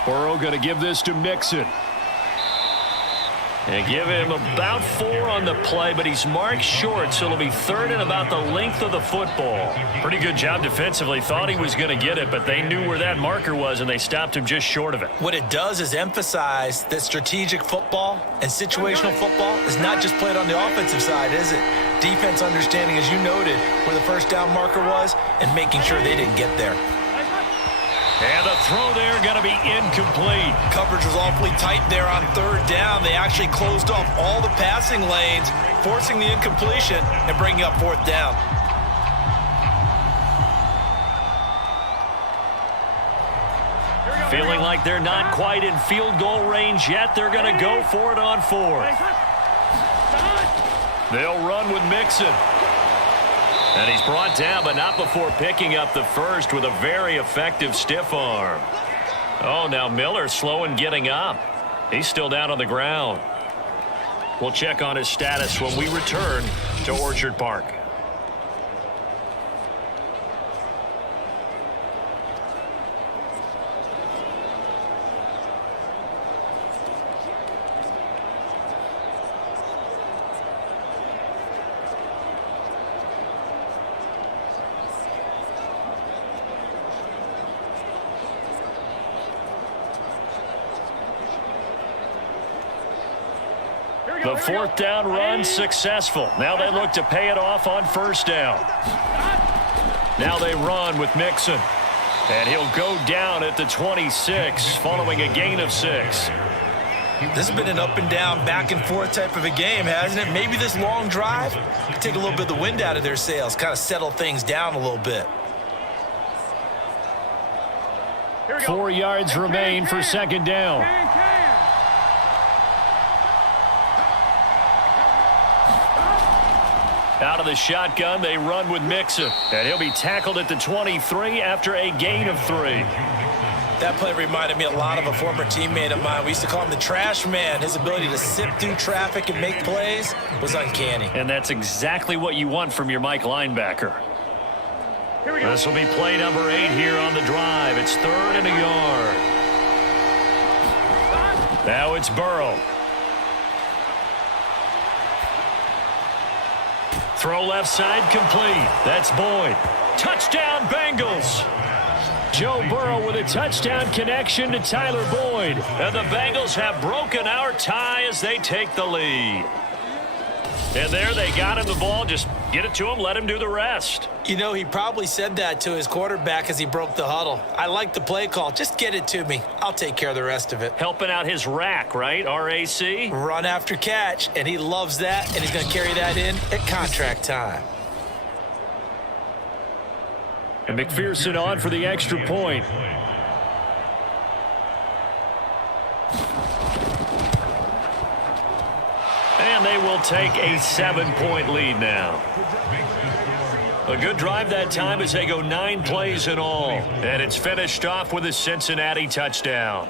Burrow going to give this to Mixon. And give him about 4 on the play, but he's marked short, so it'll be 3rd and about the length of the football. Pretty good job defensively. Thought he was going to get it, but they knew where that marker was, and they stopped him just short of it. What it does is emphasize that strategic football and situational football is not just played on the offensive side, is it? Defense understanding, as you noted, where the first down marker was and making sure they didn't get there. And the throw there going to be incomplete. Coverage was awfully tight there on 3rd down. They actually closed off all the passing lanes, forcing the incompletion and bringing up 4th down. Feeling like they're not quite in field goal range yet. They're going to go for it on 4th. They'll run with Mixon. And he's brought down, but not before picking up the first with a very effective stiff arm. Oh, now Miller slow in getting up. He's still down on the ground. We'll check on his status when we return to Orchard Park. The 4th down run successful. Now they look to pay it off on 1st down. Now they run with Mixon. And he'll go down at the 26 following a gain of 6. This has been an up and down, back and forth type of a game, hasn't it? Maybe this long drive could take a little bit of the wind out of their sails, kind of settle things down a little bit. 4 yards remain for 2nd down. Out of the shotgun, they run with Mixon. And he'll be tackled at the 23 after a gain of 3. That play reminded me a lot of a former teammate of mine. We used to call him the trash man. His ability to sift through traffic and make plays was uncanny. And that's exactly what you want from your Mike linebacker. This will be play number 8 here on the drive. It's 3rd and a yard. Now it's Burrow. Throw left side complete. That's Boyd. Touchdown Bengals. Joe Burrow with a touchdown connection to Tyler Boyd. And the Bengals have broken our tie as they take the lead. And there they got him the ball. Just get it to him. Let him do the rest. You know, he probably said that to his quarterback as he broke the huddle. I like the play call. Just get it to me. I'll take care of the rest of it. Helping out his rack, right? RAC? Run after catch, and he loves that, and he's going to carry that in at contract time. And McPherson on for the extra point. And they will take a 7-point lead now. A good drive that time as they go 9 plays in all. And it's finished off with a Cincinnati touchdown.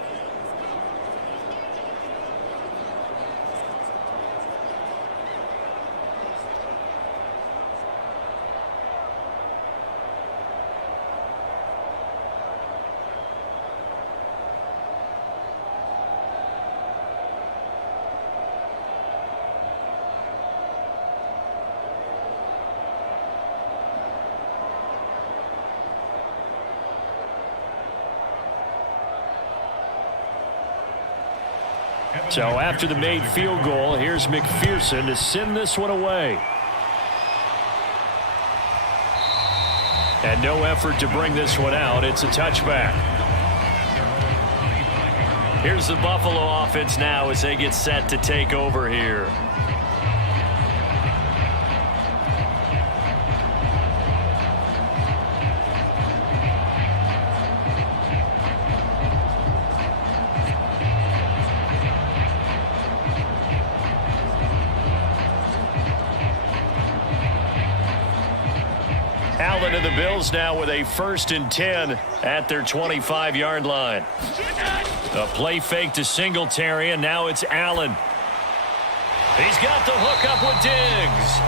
So after the made field goal, here's McPherson to send this one away. And no effort to bring this one out. It's a touchback. Here's the Buffalo offense now as they get set to take over here. Allen and the Bills now with a 1st and 10 at their 25-yard line. A play fake to Singletary, and now it's Allen. He's got the hook up with Diggs.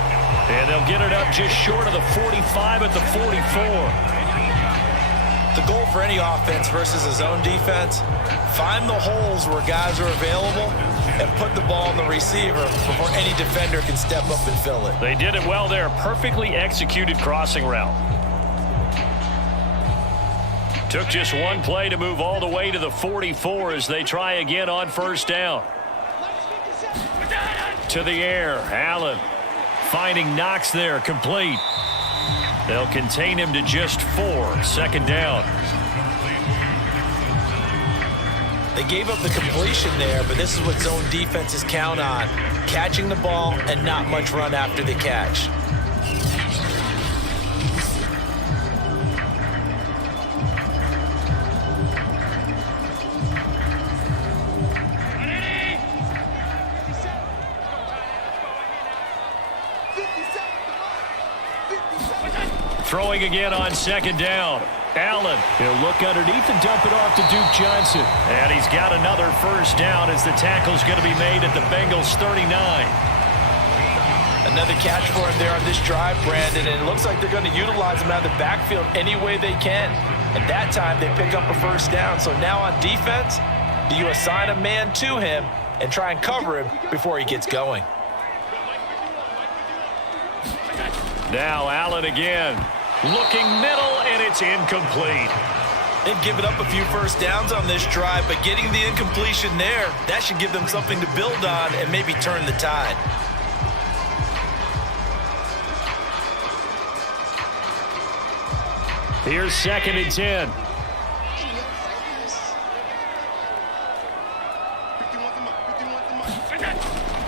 And they'll get it up just short of the 45 at the 44. The goal for any offense versus a zone defense, find the holes where guys are available and put the ball on the receiver before any defender can step up and fill it. They did it well there. Perfectly executed crossing route. Took just one play to move all the way to the 44 as they try again on first down. To the air, Allen finding Knox there, complete. They'll contain him to just 4, second down. They gave up the completion there, but this is what zone defenses count on. Catching the ball and not much run after the catch. Throwing again on second down. Allen, he'll look underneath and dump it off to Duke Johnson. And he's got another first down as the tackle's going to be made at the Bengals 39. Another catch for him there on this drive, Brandon, and it looks like they're going to utilize him out of the backfield any way they can. At that time, they pick up a first down. So now on defense, do you assign a man to him and try and cover him before he gets going? Now Allen again. Looking middle, and it's incomplete. They've given up a few first downs on this drive, but getting the incompletion there, that should give them something to build on and maybe turn the tide. Here's 2nd and 10.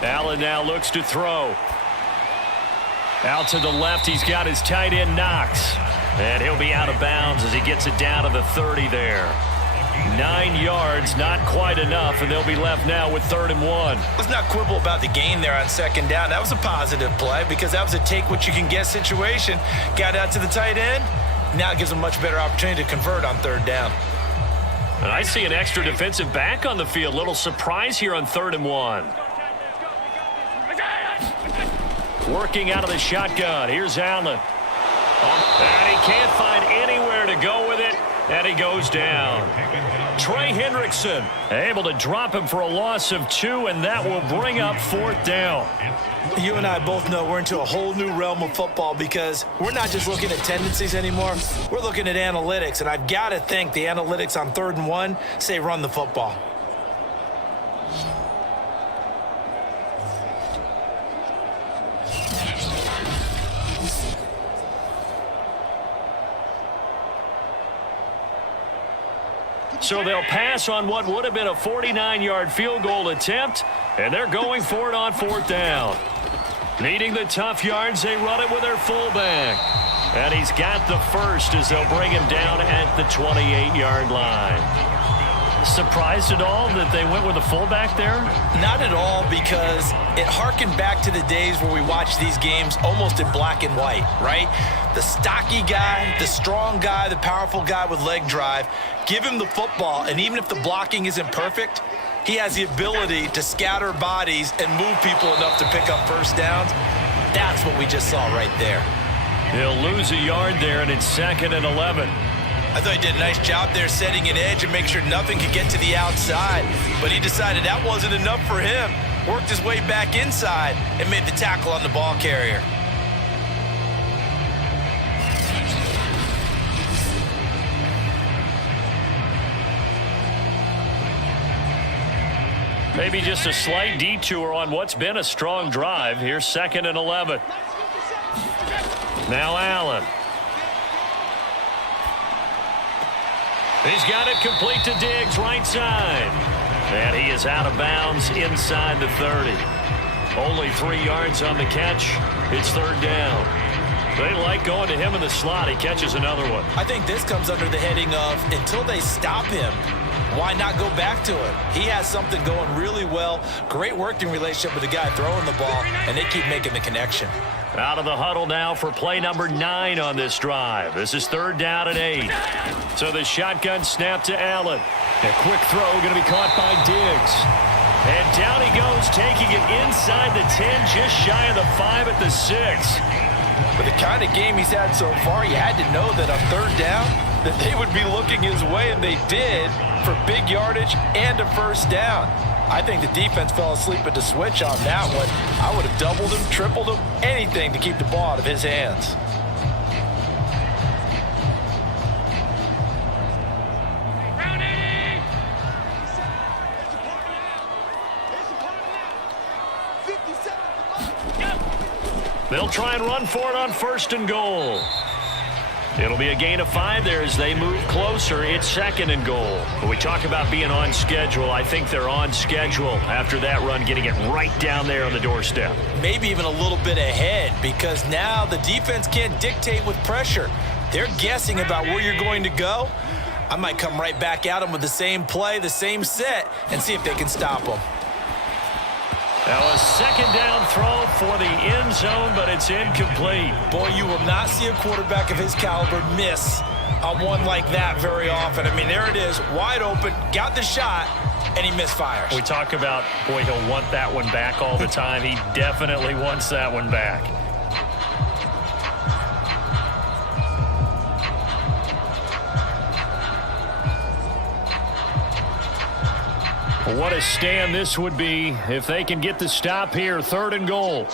Allen now looks to throw. Out to the left, he's got his tight end Knox. And he'll be out of bounds as he gets it down to the 30 there. 9 yards, not quite enough, and they'll be left now with 3rd and 1. Let's not quibble about the gain there on second down. That was a positive play because that was a take-what-you-can-get situation. Got out to the tight end. Now it gives them a much better opportunity to convert on 3rd down. And I see an extra defensive back on the field. Little surprise here on 3rd and 1. Working out of the shotgun. Here's Allen. And he can't find anywhere to go with it. And he goes down. Trey Hendrickson able to drop him for a loss of 2, and that will bring up 4th down. You and I both know we're into a whole new realm of football because we're not just looking at tendencies anymore. We're looking at analytics, and I've got to think the analytics on 3rd and 1 say run the football. So they'll pass on what would have been a 49-yard field goal attempt, and they're going for it on 4th down. Needing the tough yards, they run it with their fullback. And he's got the first as they'll bring him down at the 28-yard line. Surprised at all that they went with a fullback there? Not at all, because it harkened back to the days where we watched these games almost in black and white, right? The stocky guy, the strong guy, the powerful guy with leg drive. Give him the football, and even if the blocking isn't perfect, he has the ability to scatter bodies and move people enough to pick up first downs. That's what we just saw right there. He'll lose a yard there, and it's 2nd and 11. I thought he did a nice job there setting an edge and make sure nothing could get to the outside. But he decided that wasn't enough for him. Worked his way back inside and made the tackle on the ball carrier. Maybe just a slight detour on what's been a strong drive. Here's 2nd and 11. Now Allen. He's got it complete to Diggs, right side. And he is out of bounds inside the 30. Only 3 yards on the catch. It's 3rd down. They like going to him in the slot. He catches another one. I think this comes under the heading of until they stop him, why not go back to it? He has something going really well. Great working relationship with the guy throwing the ball, and they keep making the connection. Out of the huddle now for play number 9 on this drive. This is 3rd down and 8. So the shotgun snap to Allen. A quick throw going to be caught by Diggs. And down he goes, taking it inside the 10, just shy of the 5 at the 6. With the kind of game he's had so far, you had to know that on 3rd down, that they would be looking his way, and they did, for big yardage and a first down. I think the defense fell asleep at the switch on that one. I would have doubled him, tripled him, anything to keep the ball out of his hands. They'll try and run for it on 1st and goal. It'll be a gain of 5 there as they move closer. It's 2nd and goal. But we talk about being on schedule. I think they're on schedule after that run, getting it right down there on the doorstep. Maybe even a little bit ahead, because now the defense can't dictate with pressure. They're guessing about where you're going to go. I might come right back at them with the same play, the same set, and see if they can stop them. Now a 2nd down throw for the end zone, but it's incomplete. Boy, you will not see a quarterback of his caliber miss on one like that very often. I mean, there it is, wide open, got the shot, and he misfires. We talk about, boy, he'll want that one back all the time. He definitely wants that one back. What a stand this would be if they can get the stop here. 3rd and goal.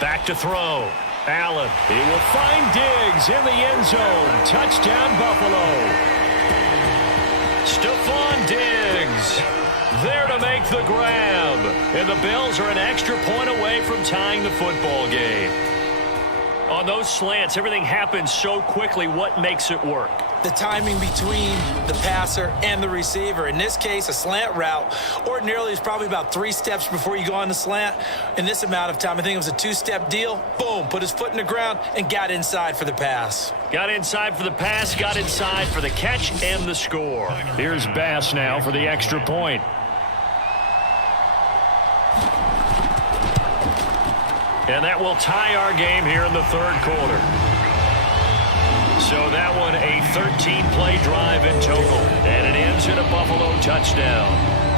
Back to throw. Allen. He will find Diggs in the end zone. Touchdown, Buffalo. Stephon Diggs there to make the grab. And the Bills are an extra point away from tying the football game. On those slants, everything happens so quickly. What makes it work? The timing between the passer and the receiver. In this case, a slant route ordinarily is probably about 3 steps before you go on the slant. In this amount of time, I think it was a 2-step deal. Boom, put his foot in the ground and got inside for the pass. Got inside for the pass, got inside for the catch and the score. Here's Bass now for the extra point. And that will tie our game here in the 3rd quarter. So that one a 13-play drive in total. And it ends in a Buffalo touchdown.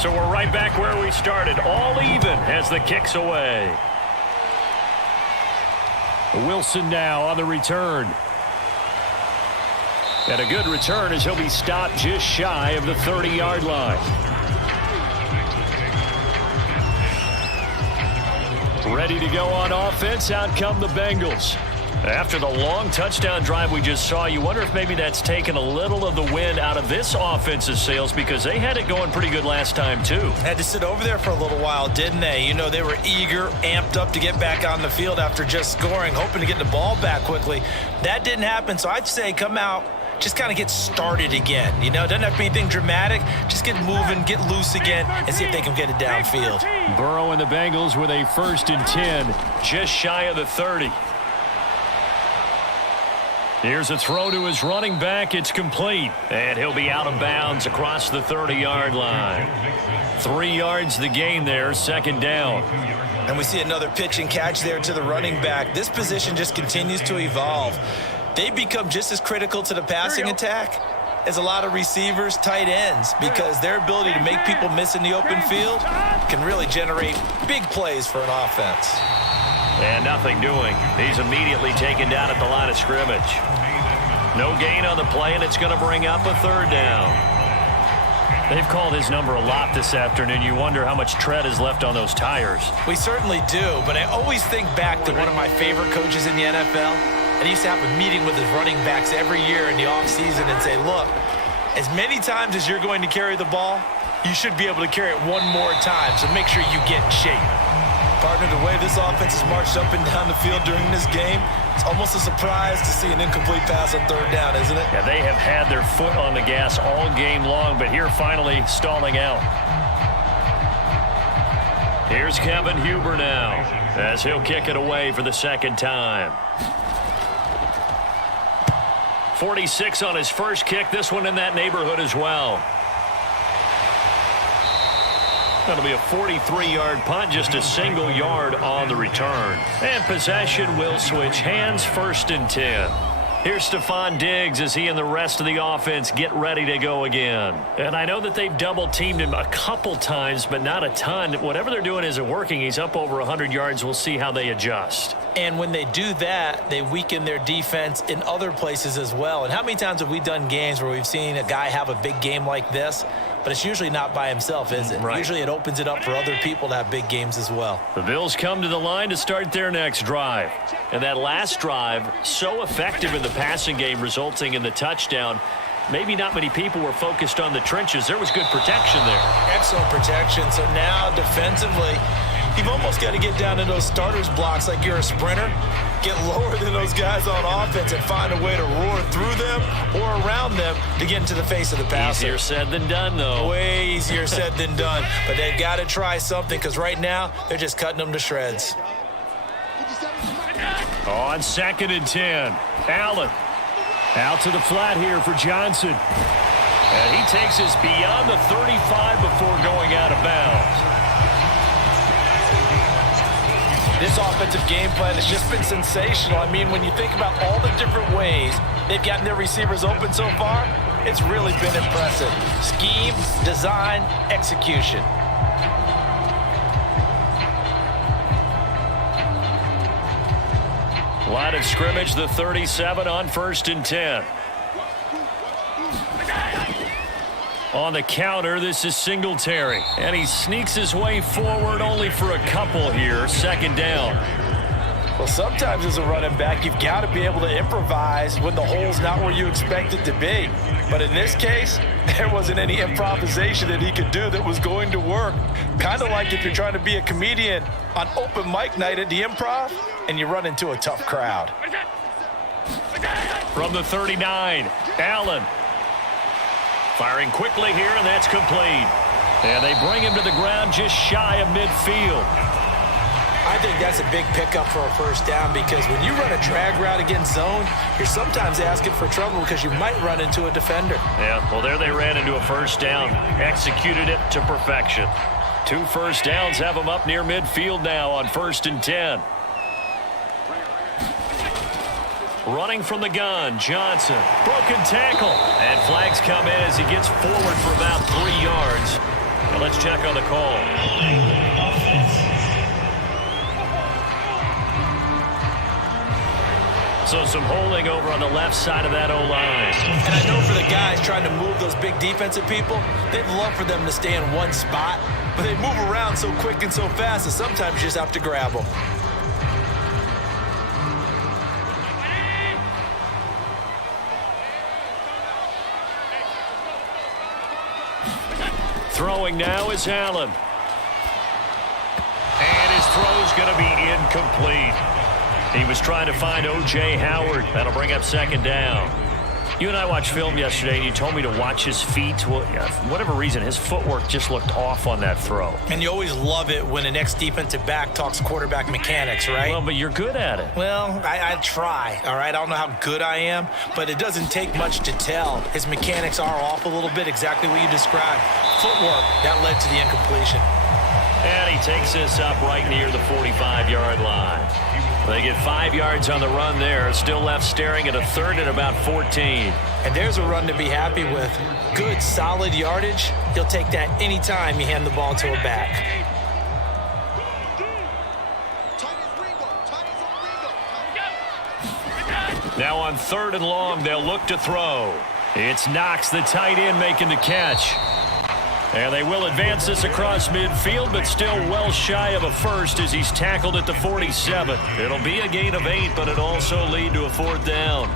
So we're right back where we started, all even as the kick's away. Wilson now on the return. And a good return as he'll be stopped just shy of the 30-yard line. Ready to go on offense, out come the Bengals. After the long touchdown drive we just saw, you wonder if maybe that's taken a little of the wind out of this offense's sails, because they had it going pretty good last time too. Had to sit over there for a little while, didn't they? You know, they were eager, amped up to get back on the field after just scoring, hoping to get the ball back quickly. That didn't happen, so I'd say come out, just kind of get started again. You know, doesn't have to be anything dramatic. Just get moving, get loose again, and see if they can get it downfield. Burrow and the Bengals with a 1st and 10, just shy of the 30. Here's a throw to his running back. It's complete. And he'll be out of bounds across the 30-yard line. 3 yards the gain there, 2nd down. And we see another pitch and catch there to the running back. This position just continues to evolve. They become just as critical to the passing attack as a lot of receivers, tight ends, because their ability to make people miss in the open field can really generate big plays for an offense. And nothing doing. He's immediately taken down at the line of scrimmage. No gain on the play, and it's going to bring up a 3rd down. They've called his number a lot this afternoon. You wonder how much tread is left on those tires. We certainly do, but I always think back to one of my favorite coaches in the NFL. And he used to have a meeting with his running backs every year in the offseason and say, look, as many times as you're going to carry the ball, you should be able to carry it one more time, so make sure you get in shape. Partner, the way this offense has marched up and down the field during this game, it's almost a surprise to see an incomplete pass on 3rd down, isn't it? Yeah, they have had their foot on the gas all game long, but here finally stalling out. Here's Kevin Huber now, as he'll kick it away for the 2nd time. 46 on his first kick, this one in that neighborhood as well. That'll be a 43-yard punt, just a single yard on the return. And possession will switch hands, 1st and 10. Here's Stephon Diggs as he and the rest of the offense get ready to go again. And I know that they've double-teamed him a couple times, but not a ton. Whatever they're doing isn't working. He's up over 100 yards. We'll see how they adjust. And when they do that, they weaken their defense in other places as well. And how many times have we done games where we've seen a guy have a big game like this, but it's usually not by himself, is it? Right. Usually it opens it up for other people to have big games as well. The Bills come to the line to start their next drive. And that last drive, so effective in the passing game, resulting in the touchdown. Maybe not many people were focused on the trenches. There was good protection there. Excellent protection. So now defensively, you've almost got to get down to those starters blocks like you're a sprinter. Get lower than those guys on offense and find a way to roar through them or around them to get into the face of the passer. Easier said than done, though. Way easier said than done. But they've got to try something because right now they're just cutting them to shreds. On 2nd and 10, Allen out to the flat here for Johnson. And he takes us beyond the 35 before going out of bounds. This offensive game plan has just been sensational. I mean, when you think about all the different ways they've gotten their receivers open so far, it's really been impressive. Scheme, design, execution. Line of scrimmage, the 37 on 1st and 10. On the counter, this is Singletary. And he sneaks his way forward only for a couple here. 2nd down. Well, sometimes as a running back, you've got to be able to improvise when the hole's not where you expect it to be. But in this case, there wasn't any improvisation that he could do that was going to work. Kind of like if you're trying to be a comedian on open mic night at the Improv and you run into a tough crowd. From the 39, Allen. Firing quickly here, and that's complete. And they bring him to the ground just shy of midfield. I think that's a big pickup for a 1st down because when you run a drag route against zone, you're sometimes asking for trouble because you might run into a defender. Yeah, well, there they ran into a 1st down. Executed it to perfection. 2 1st downs have them up near midfield now on 1st and 10. Running from the gun, Johnson. Broken tackle. And flags come in as he gets forward for about 3 yards. Well, let's check on the call. So some holding over on the left side of that O-line. And I know for the guys trying to move those big defensive people, they'd love for them to stay in one spot, but they move around so quick and so fast that sometimes you just have to grab them. Throwing now is Allen. And his throw's going to be incomplete. He was trying to find O.J. Howard. That'll bring up 2nd down. You and I watched film yesterday, and you told me to watch his feet. Well, for whatever reason, his footwork just looked off on that throw. And you always love it when an ex-defensive back talks quarterback mechanics, right? Well, but you're good at it. Well, I try, all right? I don't know how good I am, but it doesn't take much to tell. His mechanics are off a little bit, exactly what you described. Footwork, that led to the incompletion. And he takes this up right near the 45-yard line. They get 5 yards on the run there. Still left staring at a 3rd and about 14. And there's a run to be happy with. Good, solid yardage. You'll take that anytime you hand the ball to a back. Now on 3rd and long, they'll look to throw. It's Knox, the tight end, making the catch. And they will advance this across midfield, but still well shy of a 1st as he's tackled at the 47. It'll be a gain of 8, but it'll also lead to a 4th down.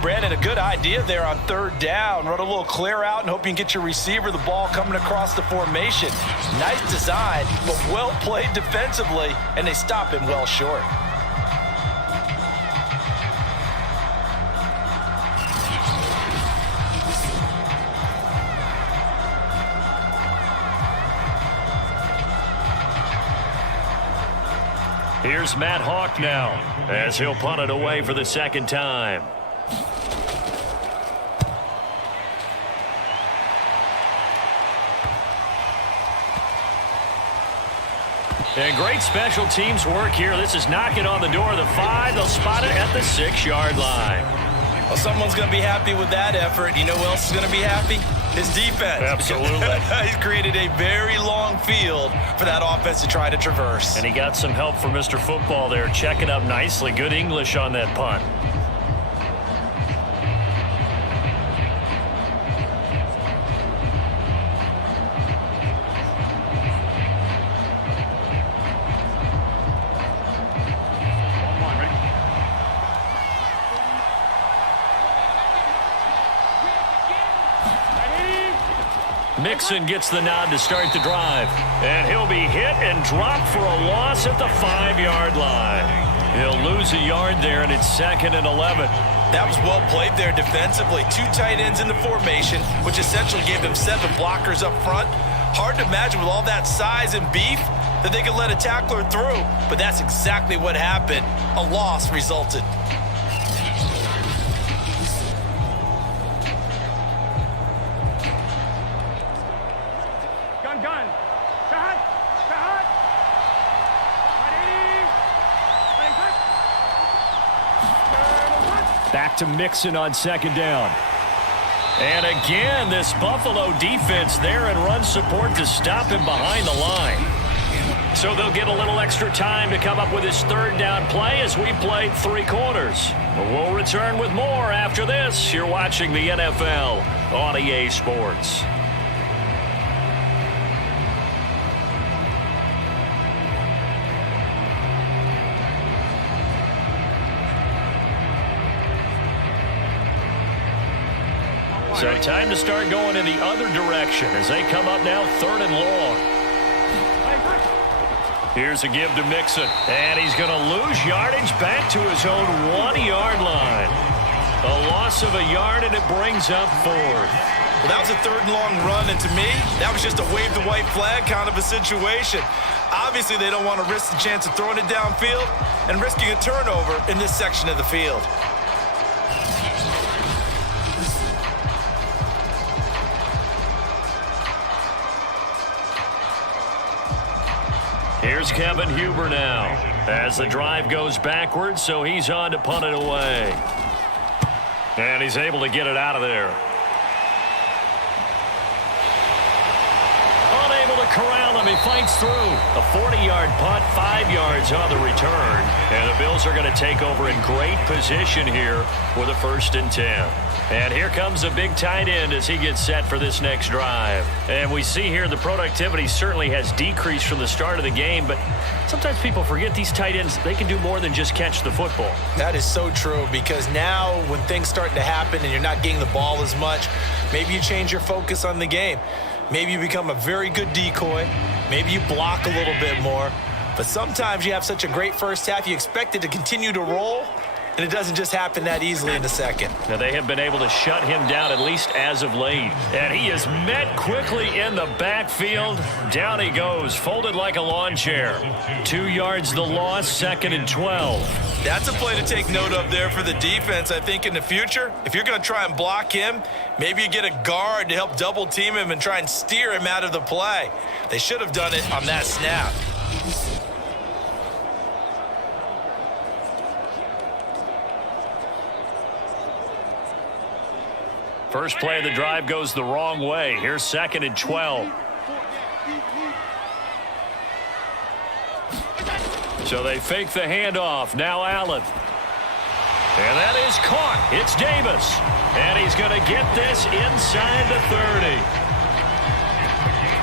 Brandon, a good idea there on 3rd down. Run a little clear out and hope you can get your receiver the ball coming across the formation. Nice design, but well played defensively, and they stop him well short. Here's Matt Hawk now as he'll punt it away for the 2nd time. And great special teams work here. This is knocking on the door of the 5. They'll spot it at the 6-yard line. Well, someone's going to be happy with that effort. You know who else is going to be happy? His defense. Absolutely. He's created a very long field for that offense to try to traverse. And he got some help from Mr. Football there, checking up nicely. Good English on that punt. Mixon gets the nod to start the drive. And he'll be hit and dropped for a loss at the 5-yard line. He'll lose a yard there, and it's 2nd and 11. That was well played there defensively. 2 tight ends in the formation, which essentially gave them 7 blockers up front. Hard to imagine with all that size and beef that they could let a tackler through, but that's exactly what happened. A loss resulted. Gun. Shot. Back to Mixon on 2nd down. And again, this Buffalo defense there and run support to stop him behind the line. So they'll get a little extra time to come up with his 3rd down play as we played 3 quarters. We'll return with more after this. You're watching the NFL on EA Sports. So time to start going in the other direction as they come up now 3rd and long. Here's a give to Mixon, and he's going to lose yardage back to his own 1-yard line. A loss of a yard, and it brings up 4th. Well, that was a 3rd and long run, and to me, that was just a wave the white flag kind of a situation. Obviously, they don't want to risk the chance of throwing it downfield and risking a turnover in this section of the field. Here's Kevin Huber now as the drive goes backwards, so he's on to punt it away. And he's able to get it out of there. Unable to corral him. He fights through. A 40-yard punt, 5 yards on the return. And the Bills are going to take over in great position here with a 1st and 10. And here comes a big tight end as he gets set for this next drive. And we see here the productivity certainly has decreased from the start of the game, but sometimes people forget these tight ends, they can do more than just catch the football. That is so true, because now when things start to happen and you're not getting the ball as much, maybe you change your focus on the game. Maybe you become a very good decoy. Maybe you block a little bit more. But sometimes you have such a great first half, you expect it to continue to roll, and it doesn't just happen that easily in the second. Now they have been able to shut him down, at least as of late. And he is met quickly in the backfield. Down he goes, folded like a lawn chair. 2 yards the loss, 2nd and 12. That's a play to take note of there for the defense. I think in the future, if you're going to try and block him, maybe you get a guard to help double team him and try and steer him out of the play. They should have done it on that snap. First play of the drive goes the wrong way. Here's 2nd and 12. So they fake the handoff. Now Allen. And that is caught. It's Davis. And he's going to get this inside the 30.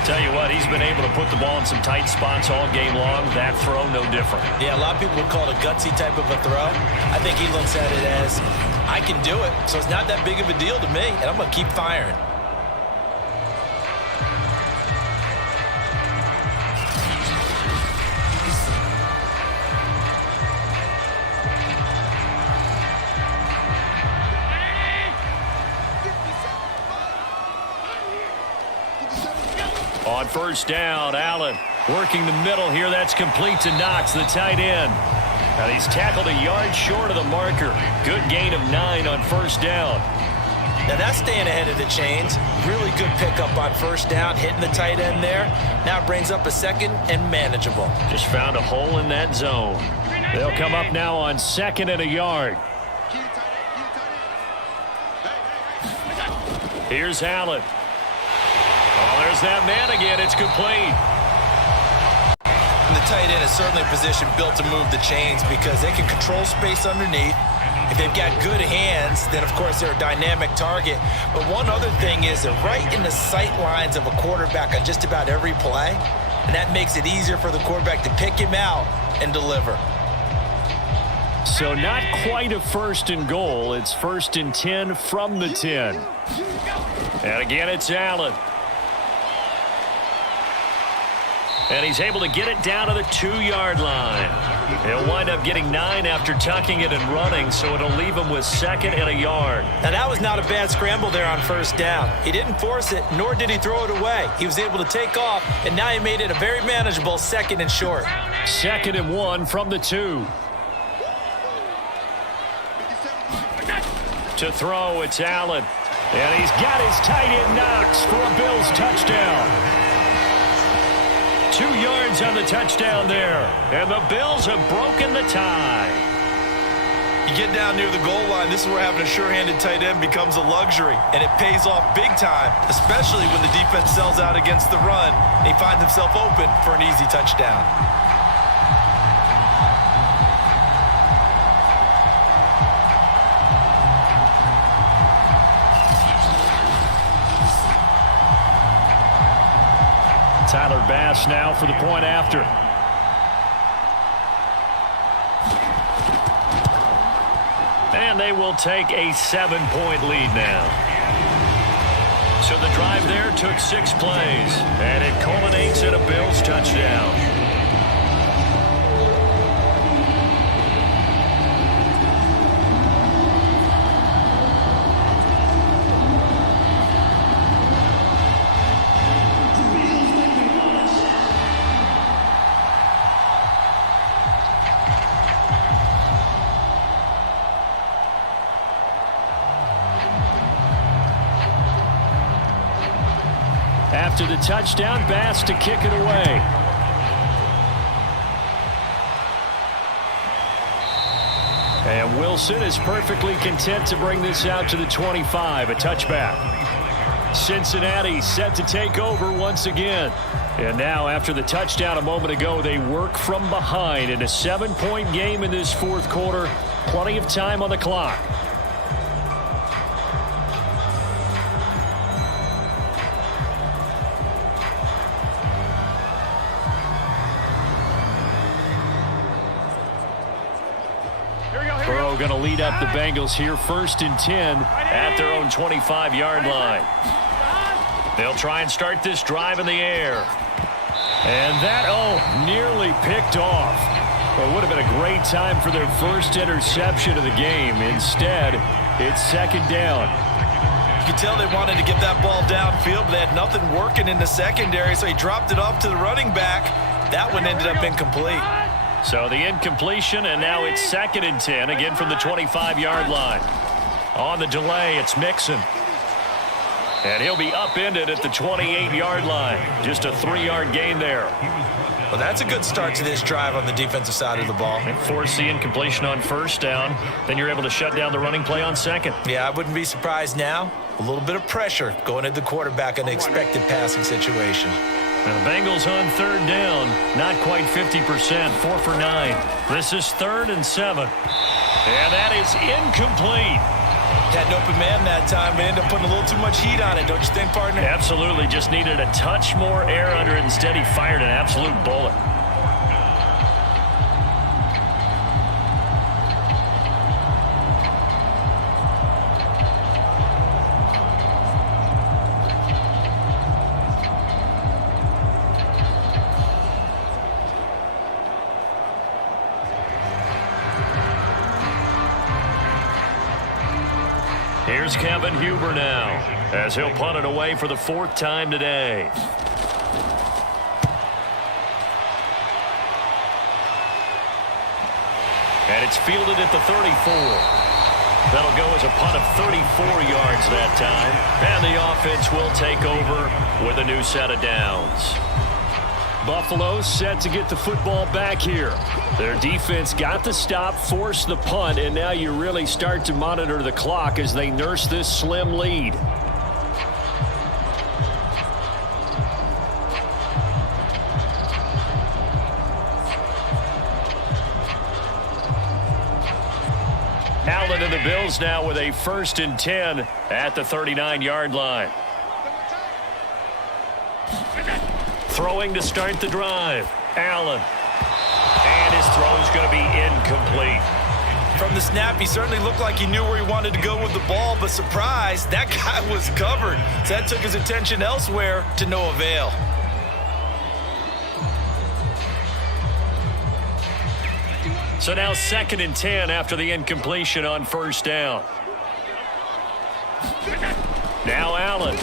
Tell you what, he's been able to put the ball in some tight spots all game long. That throw, no different. Yeah, a lot of people would call it a gutsy type of a throw. I think he looks at it as, I can do it, so it's not that big of a deal to me, and I'm going to keep firing. On 1st down, Allen working the middle here. That's complete to Knox, the tight end. And he's tackled a yard short of the marker. Good gain of 9 on 1st down. Now that's staying ahead of the chains. Really good pickup on first down, hitting the tight end there. Now brings up a second and manageable. Just found a hole in that zone. They'll come up now on 2nd and a yard. Here's Allen. Oh, there's that man again. It's complete. And the tight end is certainly a position built to move the chains because they can control space underneath. If they've got good hands, then, of course, they're a dynamic target. But one other thing is they're right in the sight lines of a quarterback on just about every play, and that makes it easier for the quarterback to pick him out and deliver. So not quite a 1st and goal. It's 1st and 10 from the 10. And again, it's Allen. And he's able to get it down to the 2-yard line. He'll wind up getting 9 after tucking it and running, so it'll leave him with 2nd and a yard. Now, that was not a bad scramble there on first down. He didn't force it, nor did he throw it away. He was able to take off, and now he made it a very manageable 2nd and short. 2nd and 1 from the 2. To throw, it's Allen. And he's got his tight end Knox for a Bills touchdown. 2 yards on the touchdown there. And the Bills have broken the tie. You get down near the goal line, this is where having a sure-handed tight end becomes a luxury, and it pays off big time, especially when the defense sells out against the run, and he finds himself open for an easy touchdown. Tyler Bass now for the point after. And they will take a 7-point lead now. So the drive there took 6 plays, and it culminates in a Bills touchdown. After the touchdown, Bass to kick it away. And Wilson is perfectly content to bring this out to the 25, a touchback. Cincinnati set to take over once again. And now after the touchdown a moment ago, they work from behind in a 7-point game in this 4th quarter. Plenty of time on the clock. Burrow going to lead up the Bengals here 1st and 10 at their own 25-yard line. They'll try and start this drive in the air. And that, nearly picked off. Well, it would have been a great time for their first interception of the game. Instead, it's 2nd down. You can tell they wanted to get that ball downfield, but they had nothing working in the secondary, so he dropped it off to the running back. That one ended up incomplete. So the incompletion, and now it's 2nd and 10, again from the 25-yard line. On the delay, it's Mixon. And he'll be upended at the 28-yard line. Just a 3-yard gain there. Well, that's a good start to this drive on the defensive side of the ball. And force the incompletion on first down. Then you're able to shut down the running play on 2nd. Yeah, I wouldn't be surprised now. A little bit of pressure going at the quarterback in an expected passing situation. And the Bengals on 3rd down, not quite 50%, 4 for 9. This is 3rd and 7. And that is incomplete. Had an open man that time, but ended up putting a little too much heat on it, don't you think, partner? Absolutely, just needed a touch more air under it. Instead, he fired an absolute bullet. Here's Kevin Huber now, as he'll punt it away for the 4th time today. And it's fielded at the 34. That'll go as a punt of 34 yards that time. And the offense will take over with a new set of downs. Buffalo set to get the football back here. Their defense got the stop, forced the punt, and now you really start to monitor the clock as they nurse this slim lead. Allen and the Bills now with a 1st and 10 at the 39-yard line. Throwing to start the drive. Allen. And his throw's going to be incomplete. From the snap, he certainly looked like he knew where he wanted to go with the ball, but surprise, that guy was covered. So that took his attention elsewhere to no avail. So now 2nd and 10 after the incompletion on 1st down. Now Allen.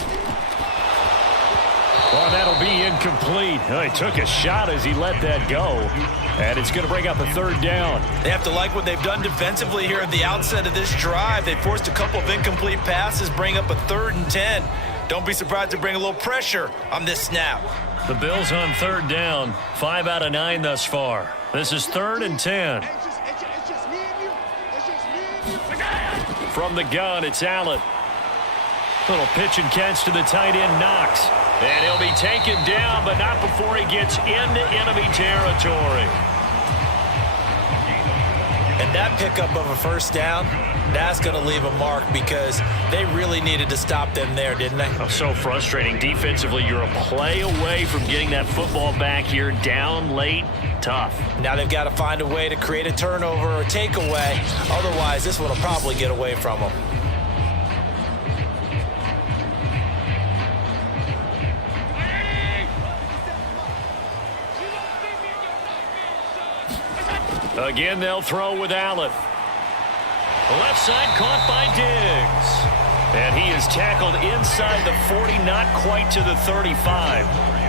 Oh, that'll be incomplete. Oh, he took a shot as he let that go. And it's going to bring up a 3rd down. They have to like what they've done defensively here at the outset of this drive. They forced a couple of incomplete passes, bring up a 3rd and 10. Don't be surprised to bring a little pressure on this snap. The Bills on 3rd down, 5 out of 9 thus far. This is 3rd and 10. From the gun, it's Allen. Little pitch and catch to the tight end, Knox. And he'll be taken down, but not before he gets into enemy territory. And that pickup of a 1st down, that's going to leave a mark because they really needed to stop them there, didn't they? Oh, so frustrating. Defensively, you're a play away from getting that football back here down late. Tough. Now they've got to find a way to create a turnover or takeaway. Otherwise, this one will probably get away from them. Again, they'll throw with Allen. Left side caught by Diggs. And he is tackled inside the 40, not quite to the 35.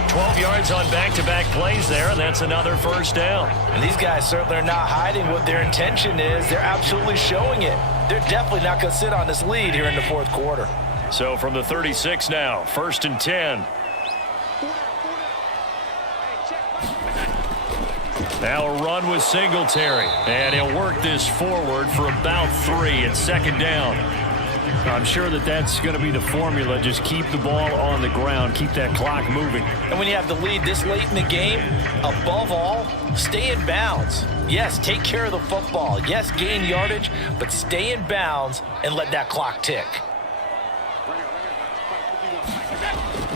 12 yards on back-to-back plays there, and that's another 1st down. And these guys certainly are not hiding what their intention is. They're absolutely showing it. They're definitely not going to sit on this lead here in the 4th quarter. So from the 36 now, 1st and 10. Now a run with Singletary. And he'll work this forward for about 3 at 2nd down. I'm sure that's going to be the formula. Just keep the ball on the ground. Keep that clock moving. And when you have the lead this late in the game, above all, stay in bounds. Yes, take care of the football. Yes, gain yardage, but stay in bounds and let that clock tick.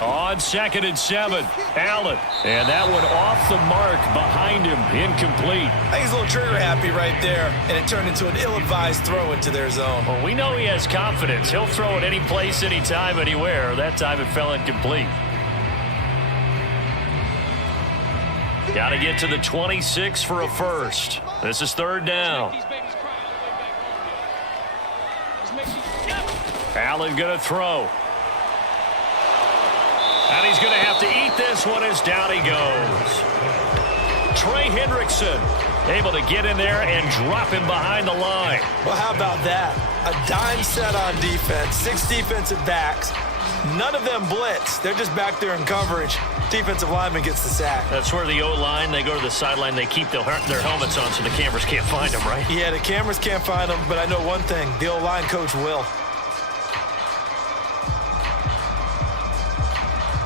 On 2nd and 7, Allen. And that one off the mark behind him. Incomplete. I think he's a little trigger happy right there, and it turned into an ill-advised throw into their zone. Well, we know he has confidence. He'll throw it any place, anytime, anywhere. That time it fell incomplete. Got to get to the 26 for a 1st. This is 3rd down. Allen going to throw. And he's going to have to eat this one as down he goes. Trey Hendrickson able to get in there and drop him behind the line. Well, how about that? A dime set on defense, 6 defensive backs. None of them blitz. They're just back there in coverage. Defensive lineman gets the sack. That's where the O-line, they go to the sideline, they keep their helmets on so the cameras can't find them, right? Yeah, the cameras can't find them, but I know one thing. The O-line coach will.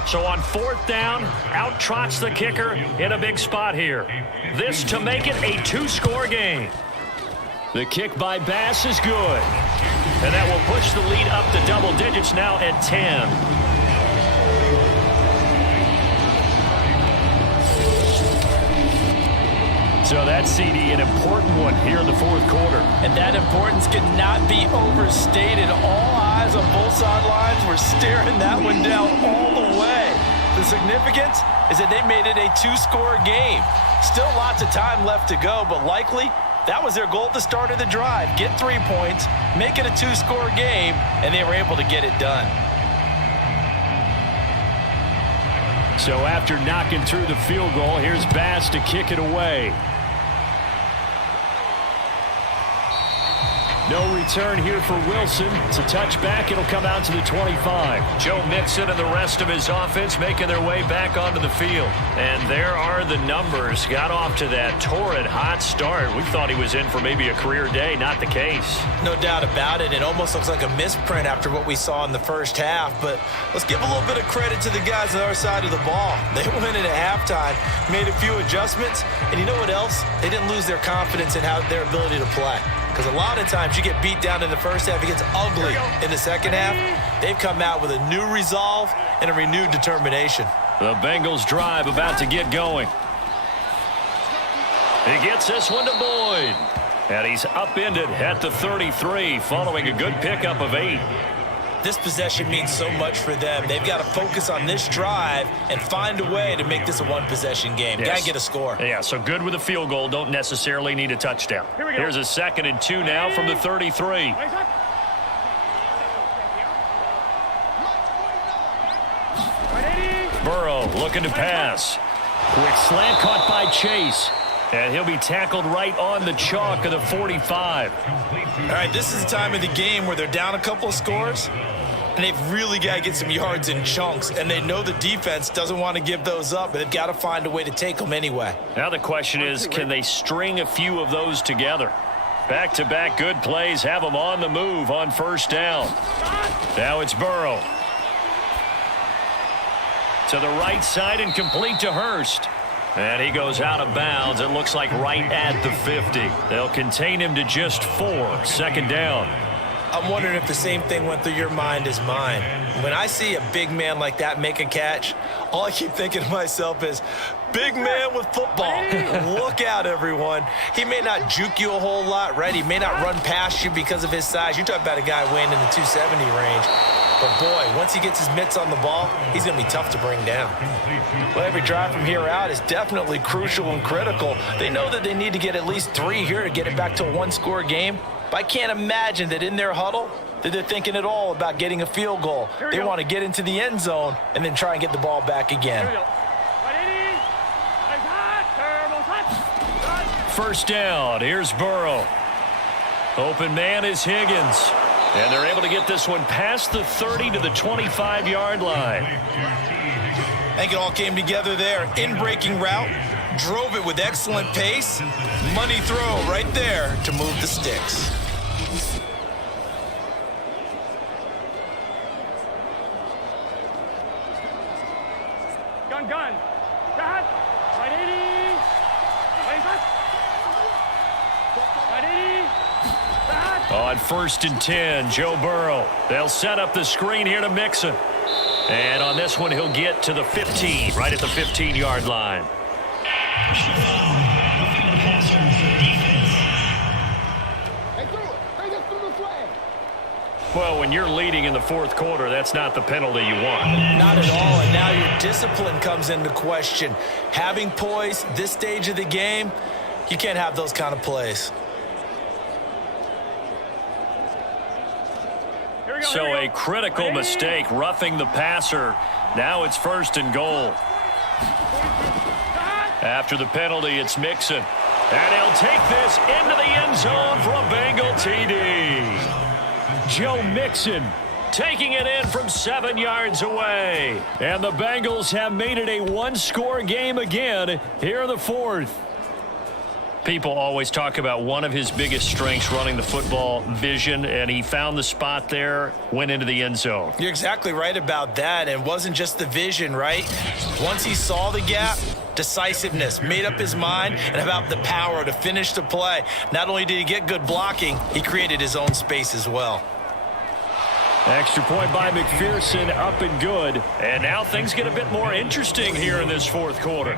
So on 4th down, out trots the kicker in a big spot here. This to make it a 2-score game. The kick by Bass is good. And that will push the lead up to double digits now at 10. So that CD, an important one here in the 4th quarter. And that importance cannot be overstated. All eyes on both sidelines were staring that one down all the way. The significance is that they made it a 2-score game. Still lots of time left to go, but likely that was their goal at the start of the drive. Get 3 points, make it a 2-score game, and they were able to get it done. So after knocking through the field goal, here's Bass to kick it away. No return here for Wilson. It's a touchback. It'll come out to the 25. Joe Mixon and the rest of his offense making their way back onto the field. And there are the numbers. Got off to that torrid hot start. We thought he was in for maybe a career day. Not the case. No doubt about it. It almost looks like a misprint after what we saw in the first half. But let's give a little bit of credit to the guys on our side of the ball. They went in at halftime, made a few adjustments, and you know what else? They didn't lose their confidence in their ability to play. Because a lot of times you get beat down in the first half, it gets ugly in the second half. They've come out with a new resolve and a renewed determination. The Bengals drive about to get going. He gets this one to Boyd. And he's upended at the 33 following a good pickup of 8. This possession means so much for them. They've got to focus on this drive and find a way to make this a one-possession game. Yes. Got to get a score. Yeah, so good with a field goal. Don't necessarily need a touchdown. Here's a 2nd and 2 now from the 33. Burrow looking to pass. Quick slant caught by Chase. And he'll be tackled right on the chalk of the 45. All right, this is the time of the game where they're down a couple of scores, and they've really got to get some yards in chunks, and they know the defense doesn't want to give those up, but they've got to find a way to take them anyway. Now the question is, can they string a few of those together? Back-to-back good plays have them on the move on first down. Now it's Burrow. To the right side and complete to Hurst. And he goes out of bounds. It looks like right at the 50. They'll contain him to just 4. 2nd down. I'm wondering if the same thing went through your mind as mine. When I see a big man like that make a catch, all I keep thinking to myself is, big man with football. Look out, everyone. He may not juke you a whole lot, right? He may not run past you because of his size. You're talking about a guy weighing in the 270 range. But, boy, once he gets his mitts on the ball, he's going to be tough to bring down. Well, every drive from here out is definitely crucial and critical. They know that they need to get at least 3 here to get it back to a one-score game. But I can't imagine that in their huddle that they're thinking at all about getting a field goal. They want to get into the end zone and then try and get the ball back again. First down. Here's Burrow. Open man is Higgins. And they're able to get this one past the 30 to the 25-yard line. I think it all came together there. In-breaking route. Drove it with excellent pace. Money throw right there to move the sticks. Gun. Got. Right 80. Right 80. On 1st and 10, Joe Burrow. They'll set up the screen here to Mixon. And on this one, he'll get to the 15, right at the 15-yard line. Well, when you're leading in the 4th quarter, that's not the penalty you want. Not at all, and now your discipline comes into question. Having poise this stage of the game, you can't have those kind of plays. So a critical mistake, roughing the passer. Now it's 1st and goal. After the penalty, it's Mixon. And he'll take this into the end zone for a Bengal TD. Joe Mixon taking it in from 7 yards away. And the Bengals have made it a one-score game again here in the 4th. People always talk about one of his biggest strengths running the football, vision, and he found the spot there, went into the end zone. You're exactly right about that, and it wasn't just the vision, right? Once he saw the gap, decisiveness, made up his mind, and about the power to finish the play. Not only did he get good blocking, he created his own space as well. Extra point by McPherson, up and good. And now things get a bit more interesting here in this 4th quarter.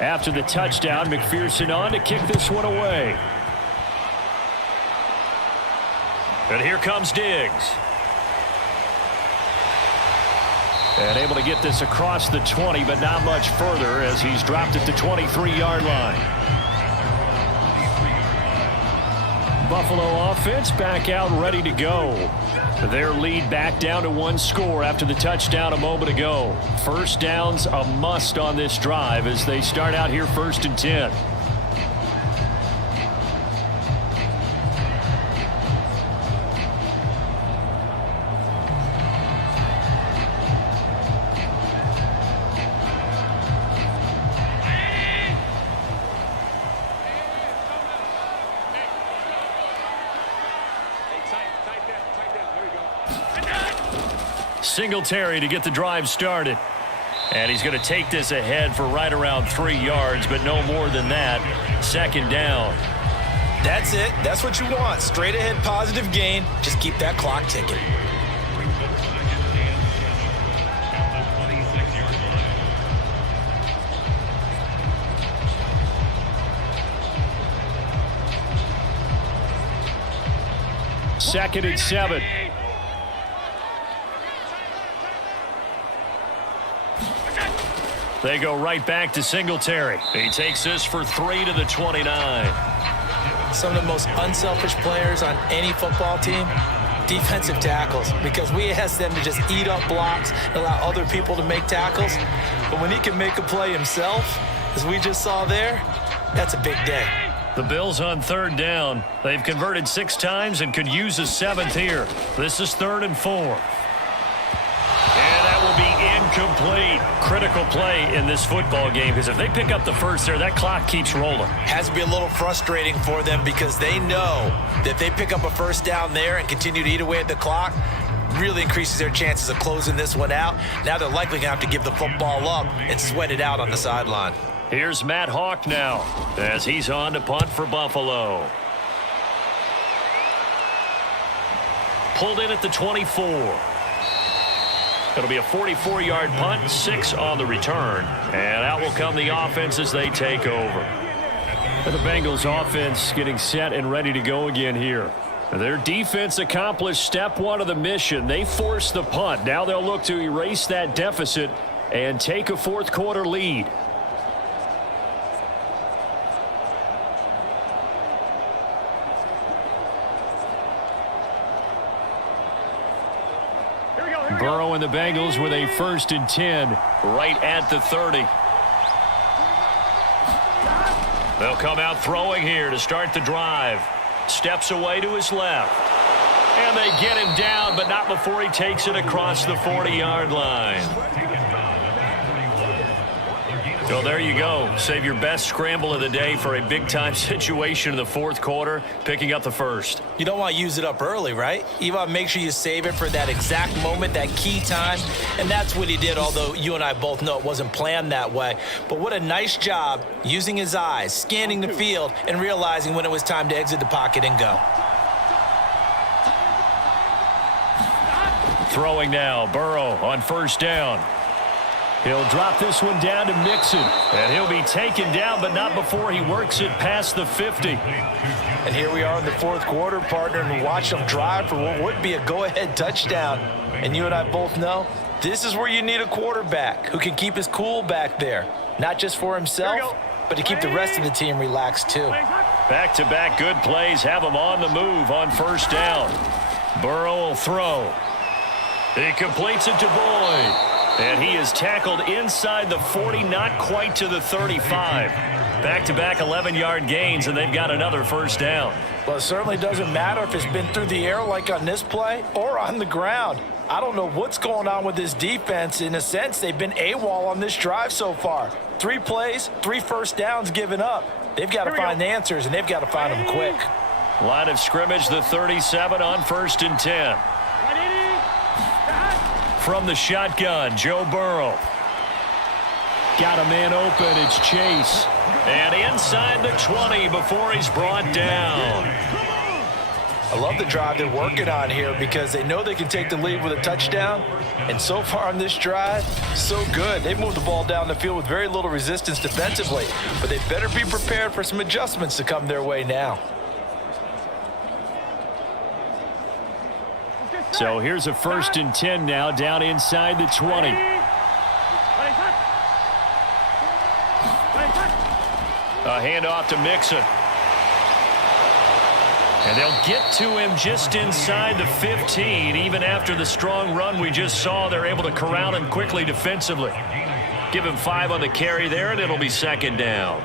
After the touchdown, McPherson on to kick this one away. And here comes Diggs. And able to get this across the 20, but not much further as he's dropped at the 23-yard line. Buffalo offense back out ready to go. Their lead back down to 1 score after the touchdown a moment ago. First down's a must on this drive as they start out here 1st and 10. Singletary to get the drive started. And he's going to take this ahead for right around 3 yards, but no more than that. 2nd down. That's it. That's what you want. Straight ahead positive gain. Just keep that clock ticking. Second and 7. They go right back to Singletary. He takes this for 3 to the 29. Some of the most unselfish players on any football team, defensive tackles, because we ask them to just eat up blocks and allow other people to make tackles. But when he can make a play himself, as we just saw there, that's a big day. The Bills on 3rd down. They've converted 6 times and could use a 7th here. This is 3rd and 4. And that will be incomplete. Critical play in this football game because if they pick up the first there, that clock keeps rolling. Has to be a little frustrating for them because they know that they pick up a first down there and continue to eat away at the clock, really increases their chances of closing this one out. Now they're likely going to have to give the football up and sweat it out on the sideline. Here's Matt Hawk now as he's on to punt for Buffalo. Pulled in at the 24. It'll be a 44-yard punt, 6 on the return. And out will come the offense as they take over. And the Bengals offense getting set and ready to go again here. Their defense accomplished step 1 of the mission. They forced the punt. Now they'll look to erase that deficit and take a 4th quarter lead. Burrow and the Bengals with a 1st and 10 right at the 30. They'll come out throwing here to start the drive. Steps away to his left. And they get him down, but not before he takes it across the 40-yard line. So there you go. Save your best scramble of the day for a big-time situation in the 4th quarter, picking up the 1st. You don't want to use it up early, right? You want to make sure you save it for that exact moment, that key time. And that's what he did, although you and I both know it wasn't planned that way. But what a nice job using his eyes, scanning the field, and realizing when it was time to exit the pocket and go. Throwing now, Burrow on 1st down. He'll drop this one down to Mixon, and he'll be taken down, but not before he works it past the 50. And here we are in the 4th quarter, partner, and we watch them drive for what would be a go-ahead touchdown. And you and I both know this is where you need a quarterback who can keep his cool back there, not just for himself, but to keep the rest of the team relaxed too. Back-to-back good plays have him on the move on 1st down. Burrow will throw. He completes it to Boyd. And he is tackled inside the 40, not quite to the 35. Back-to-back 11-yard gains, and they've got another 1st down. Well, it certainly doesn't matter if it's been through the air like on this play or on the ground. I don't know what's going on with this defense. In a sense, they've been AWOL on this drive so far. 3 plays, 3 first downs given up. They've got to find the answers, and they've got to find them quick. Line of scrimmage, the 37 on 1st and 10. From the shotgun, Joe Burrow. Got a man open, it's Chase. And inside the 20 before he's brought down. I love the drive they're working on here because they know they can take the lead with a touchdown. And so far on this drive, so good. They've moved the ball down the field with very little resistance defensively. But they better be prepared for some adjustments to come their way now. So here's a 1st and 10 now down inside the 20. A handoff to Mixon. And they'll get to him just inside the 15. Even after the strong run we just saw, they're able to corral him quickly defensively. Give him 5 on the carry there, and it'll be 2nd down.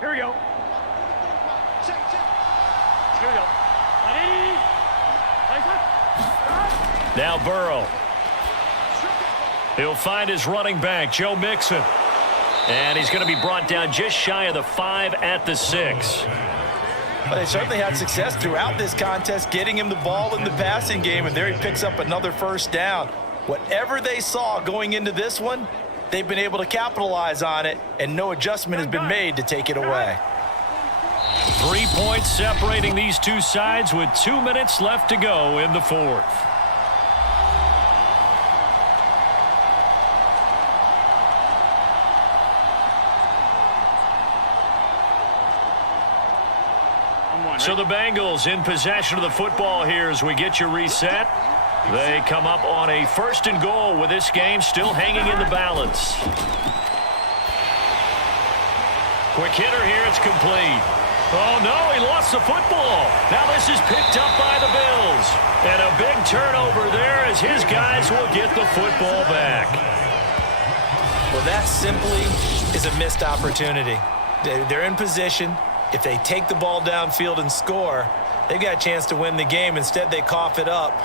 Here we go. Here we go. Now Burrow. He'll find his running back, Joe Mixon. And he's going to be brought down just shy of the 5 at the 6. Well, they certainly had success throughout this contest, getting him the ball in the passing game, and there he picks up another 1st down. Whatever they saw going into this one, they've been able to capitalize on it, and no adjustment has been made to take it away. 3 points separating these two sides with 2 minutes left to go in the 4th. So the Bengals in possession of the football here as we get you reset. They come up on a 1st and goal with this game still hanging in the balance. Quick hitter here, it's complete. Oh no, he lost the football. Now this is picked up by the Bills. And a big turnover there as his guys will get the football back. Well, that simply is a missed opportunity. They're in position. If they take the ball downfield and score, they've got a chance to win the game. Instead, they cough it up.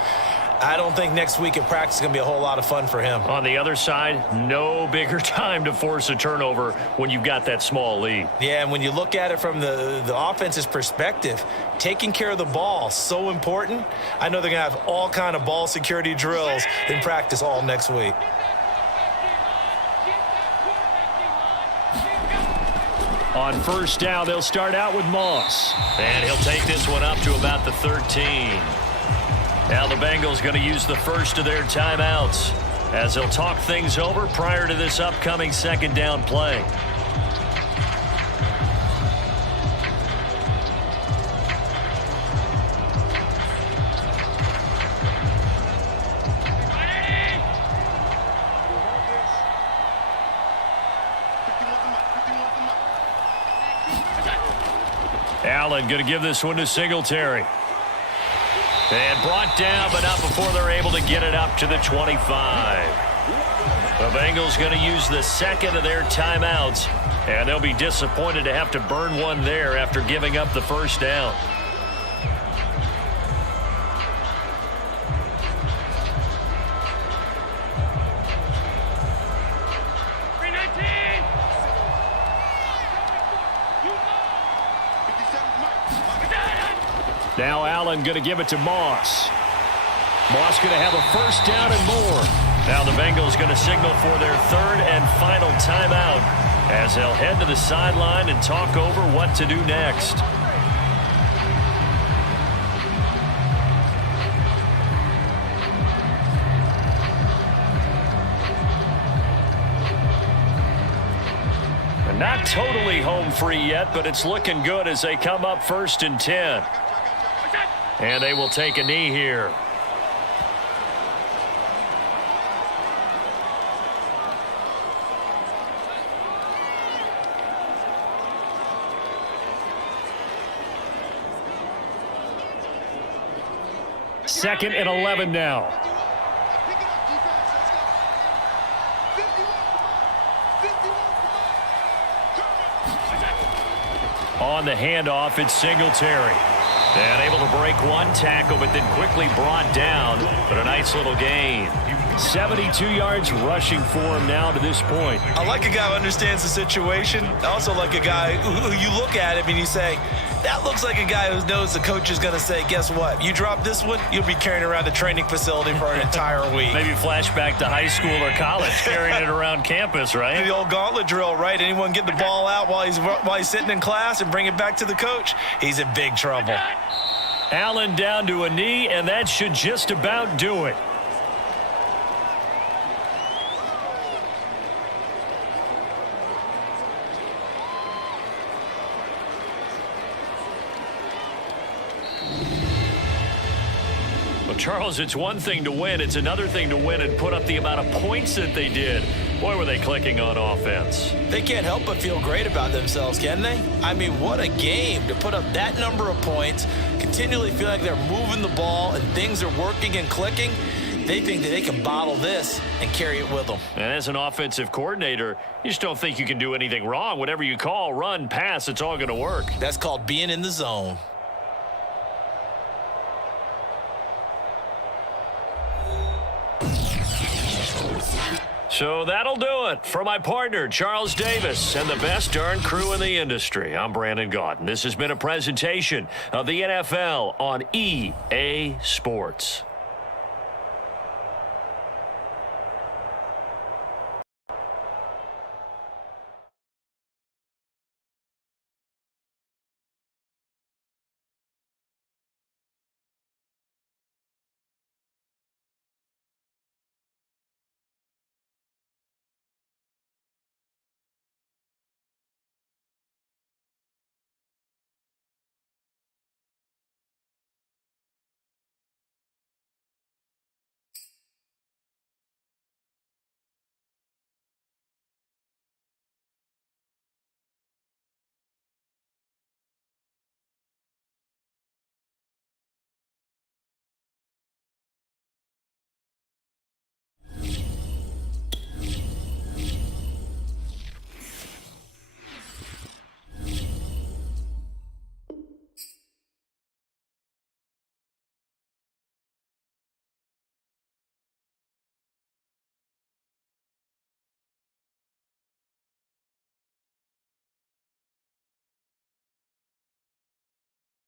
I don't think next week at practice is going to be a whole lot of fun for him. On the other side, no bigger time to force a turnover when you've got that small lead. Yeah, and when you look at it from the offense's perspective, taking care of the ball, so important. I know they're going to have all kind of ball security drills in practice all next week. On 1st down, they'll start out with Moss. And he'll take this one up to about the 13. Now the Bengals going to use the first of their timeouts as they'll talk things over prior to this upcoming 2nd down play. Allen going to give this one to Singletary. And brought down, but not before they're able to get it up to the 25. The Bengals going to use the 2nd of their timeouts, and they'll be disappointed to have to burn one there after giving up the 1st down. Now Allen going to give it to Moss. Moss going to have a 1st down and more. Now the Bengals going to signal for their 3rd and final timeout as they'll head to the sideline and talk over what to do next. Not totally home free yet, but it's looking good as they come up 1st and 10. And they will take a knee here. Second and 11 now. On the handoff, it's Singletary. And able to break one tackle, but then quickly brought down. But a nice little gain. 72 yards rushing for him now to this point. I like a guy who understands the situation. I also like a guy who you look at him and you say, that looks like a guy who knows the coach is going to say, guess what? You drop this one, you'll be carrying around the training facility for an entire week. Maybe flashback to high school or college, carrying it around campus, right? The old gauntlet drill, right? Anyone get the ball out while he's sitting in class and bring it back to the coach, he's in big trouble. Allen down to a knee, and that should just about do it. Well, Charles, it's one thing to win. It's another thing to win and put up the amount of points that they did. Boy, were they clicking on offense. They can't help but feel great about themselves, can they? I mean, what a game to put up that number of points, continually feel like they're moving the ball and things are working and clicking. They think that they can bottle this and carry it with them. And as an offensive coordinator, you just don't think you can do anything wrong. Whatever you call, run, pass, it's all going to work. That's called being in the zone. So that'll do it for my partner, Charles Davis, and the best darn crew in the industry. I'm Brandon Gaudin. This has been a presentation of the NFL on EA Sports.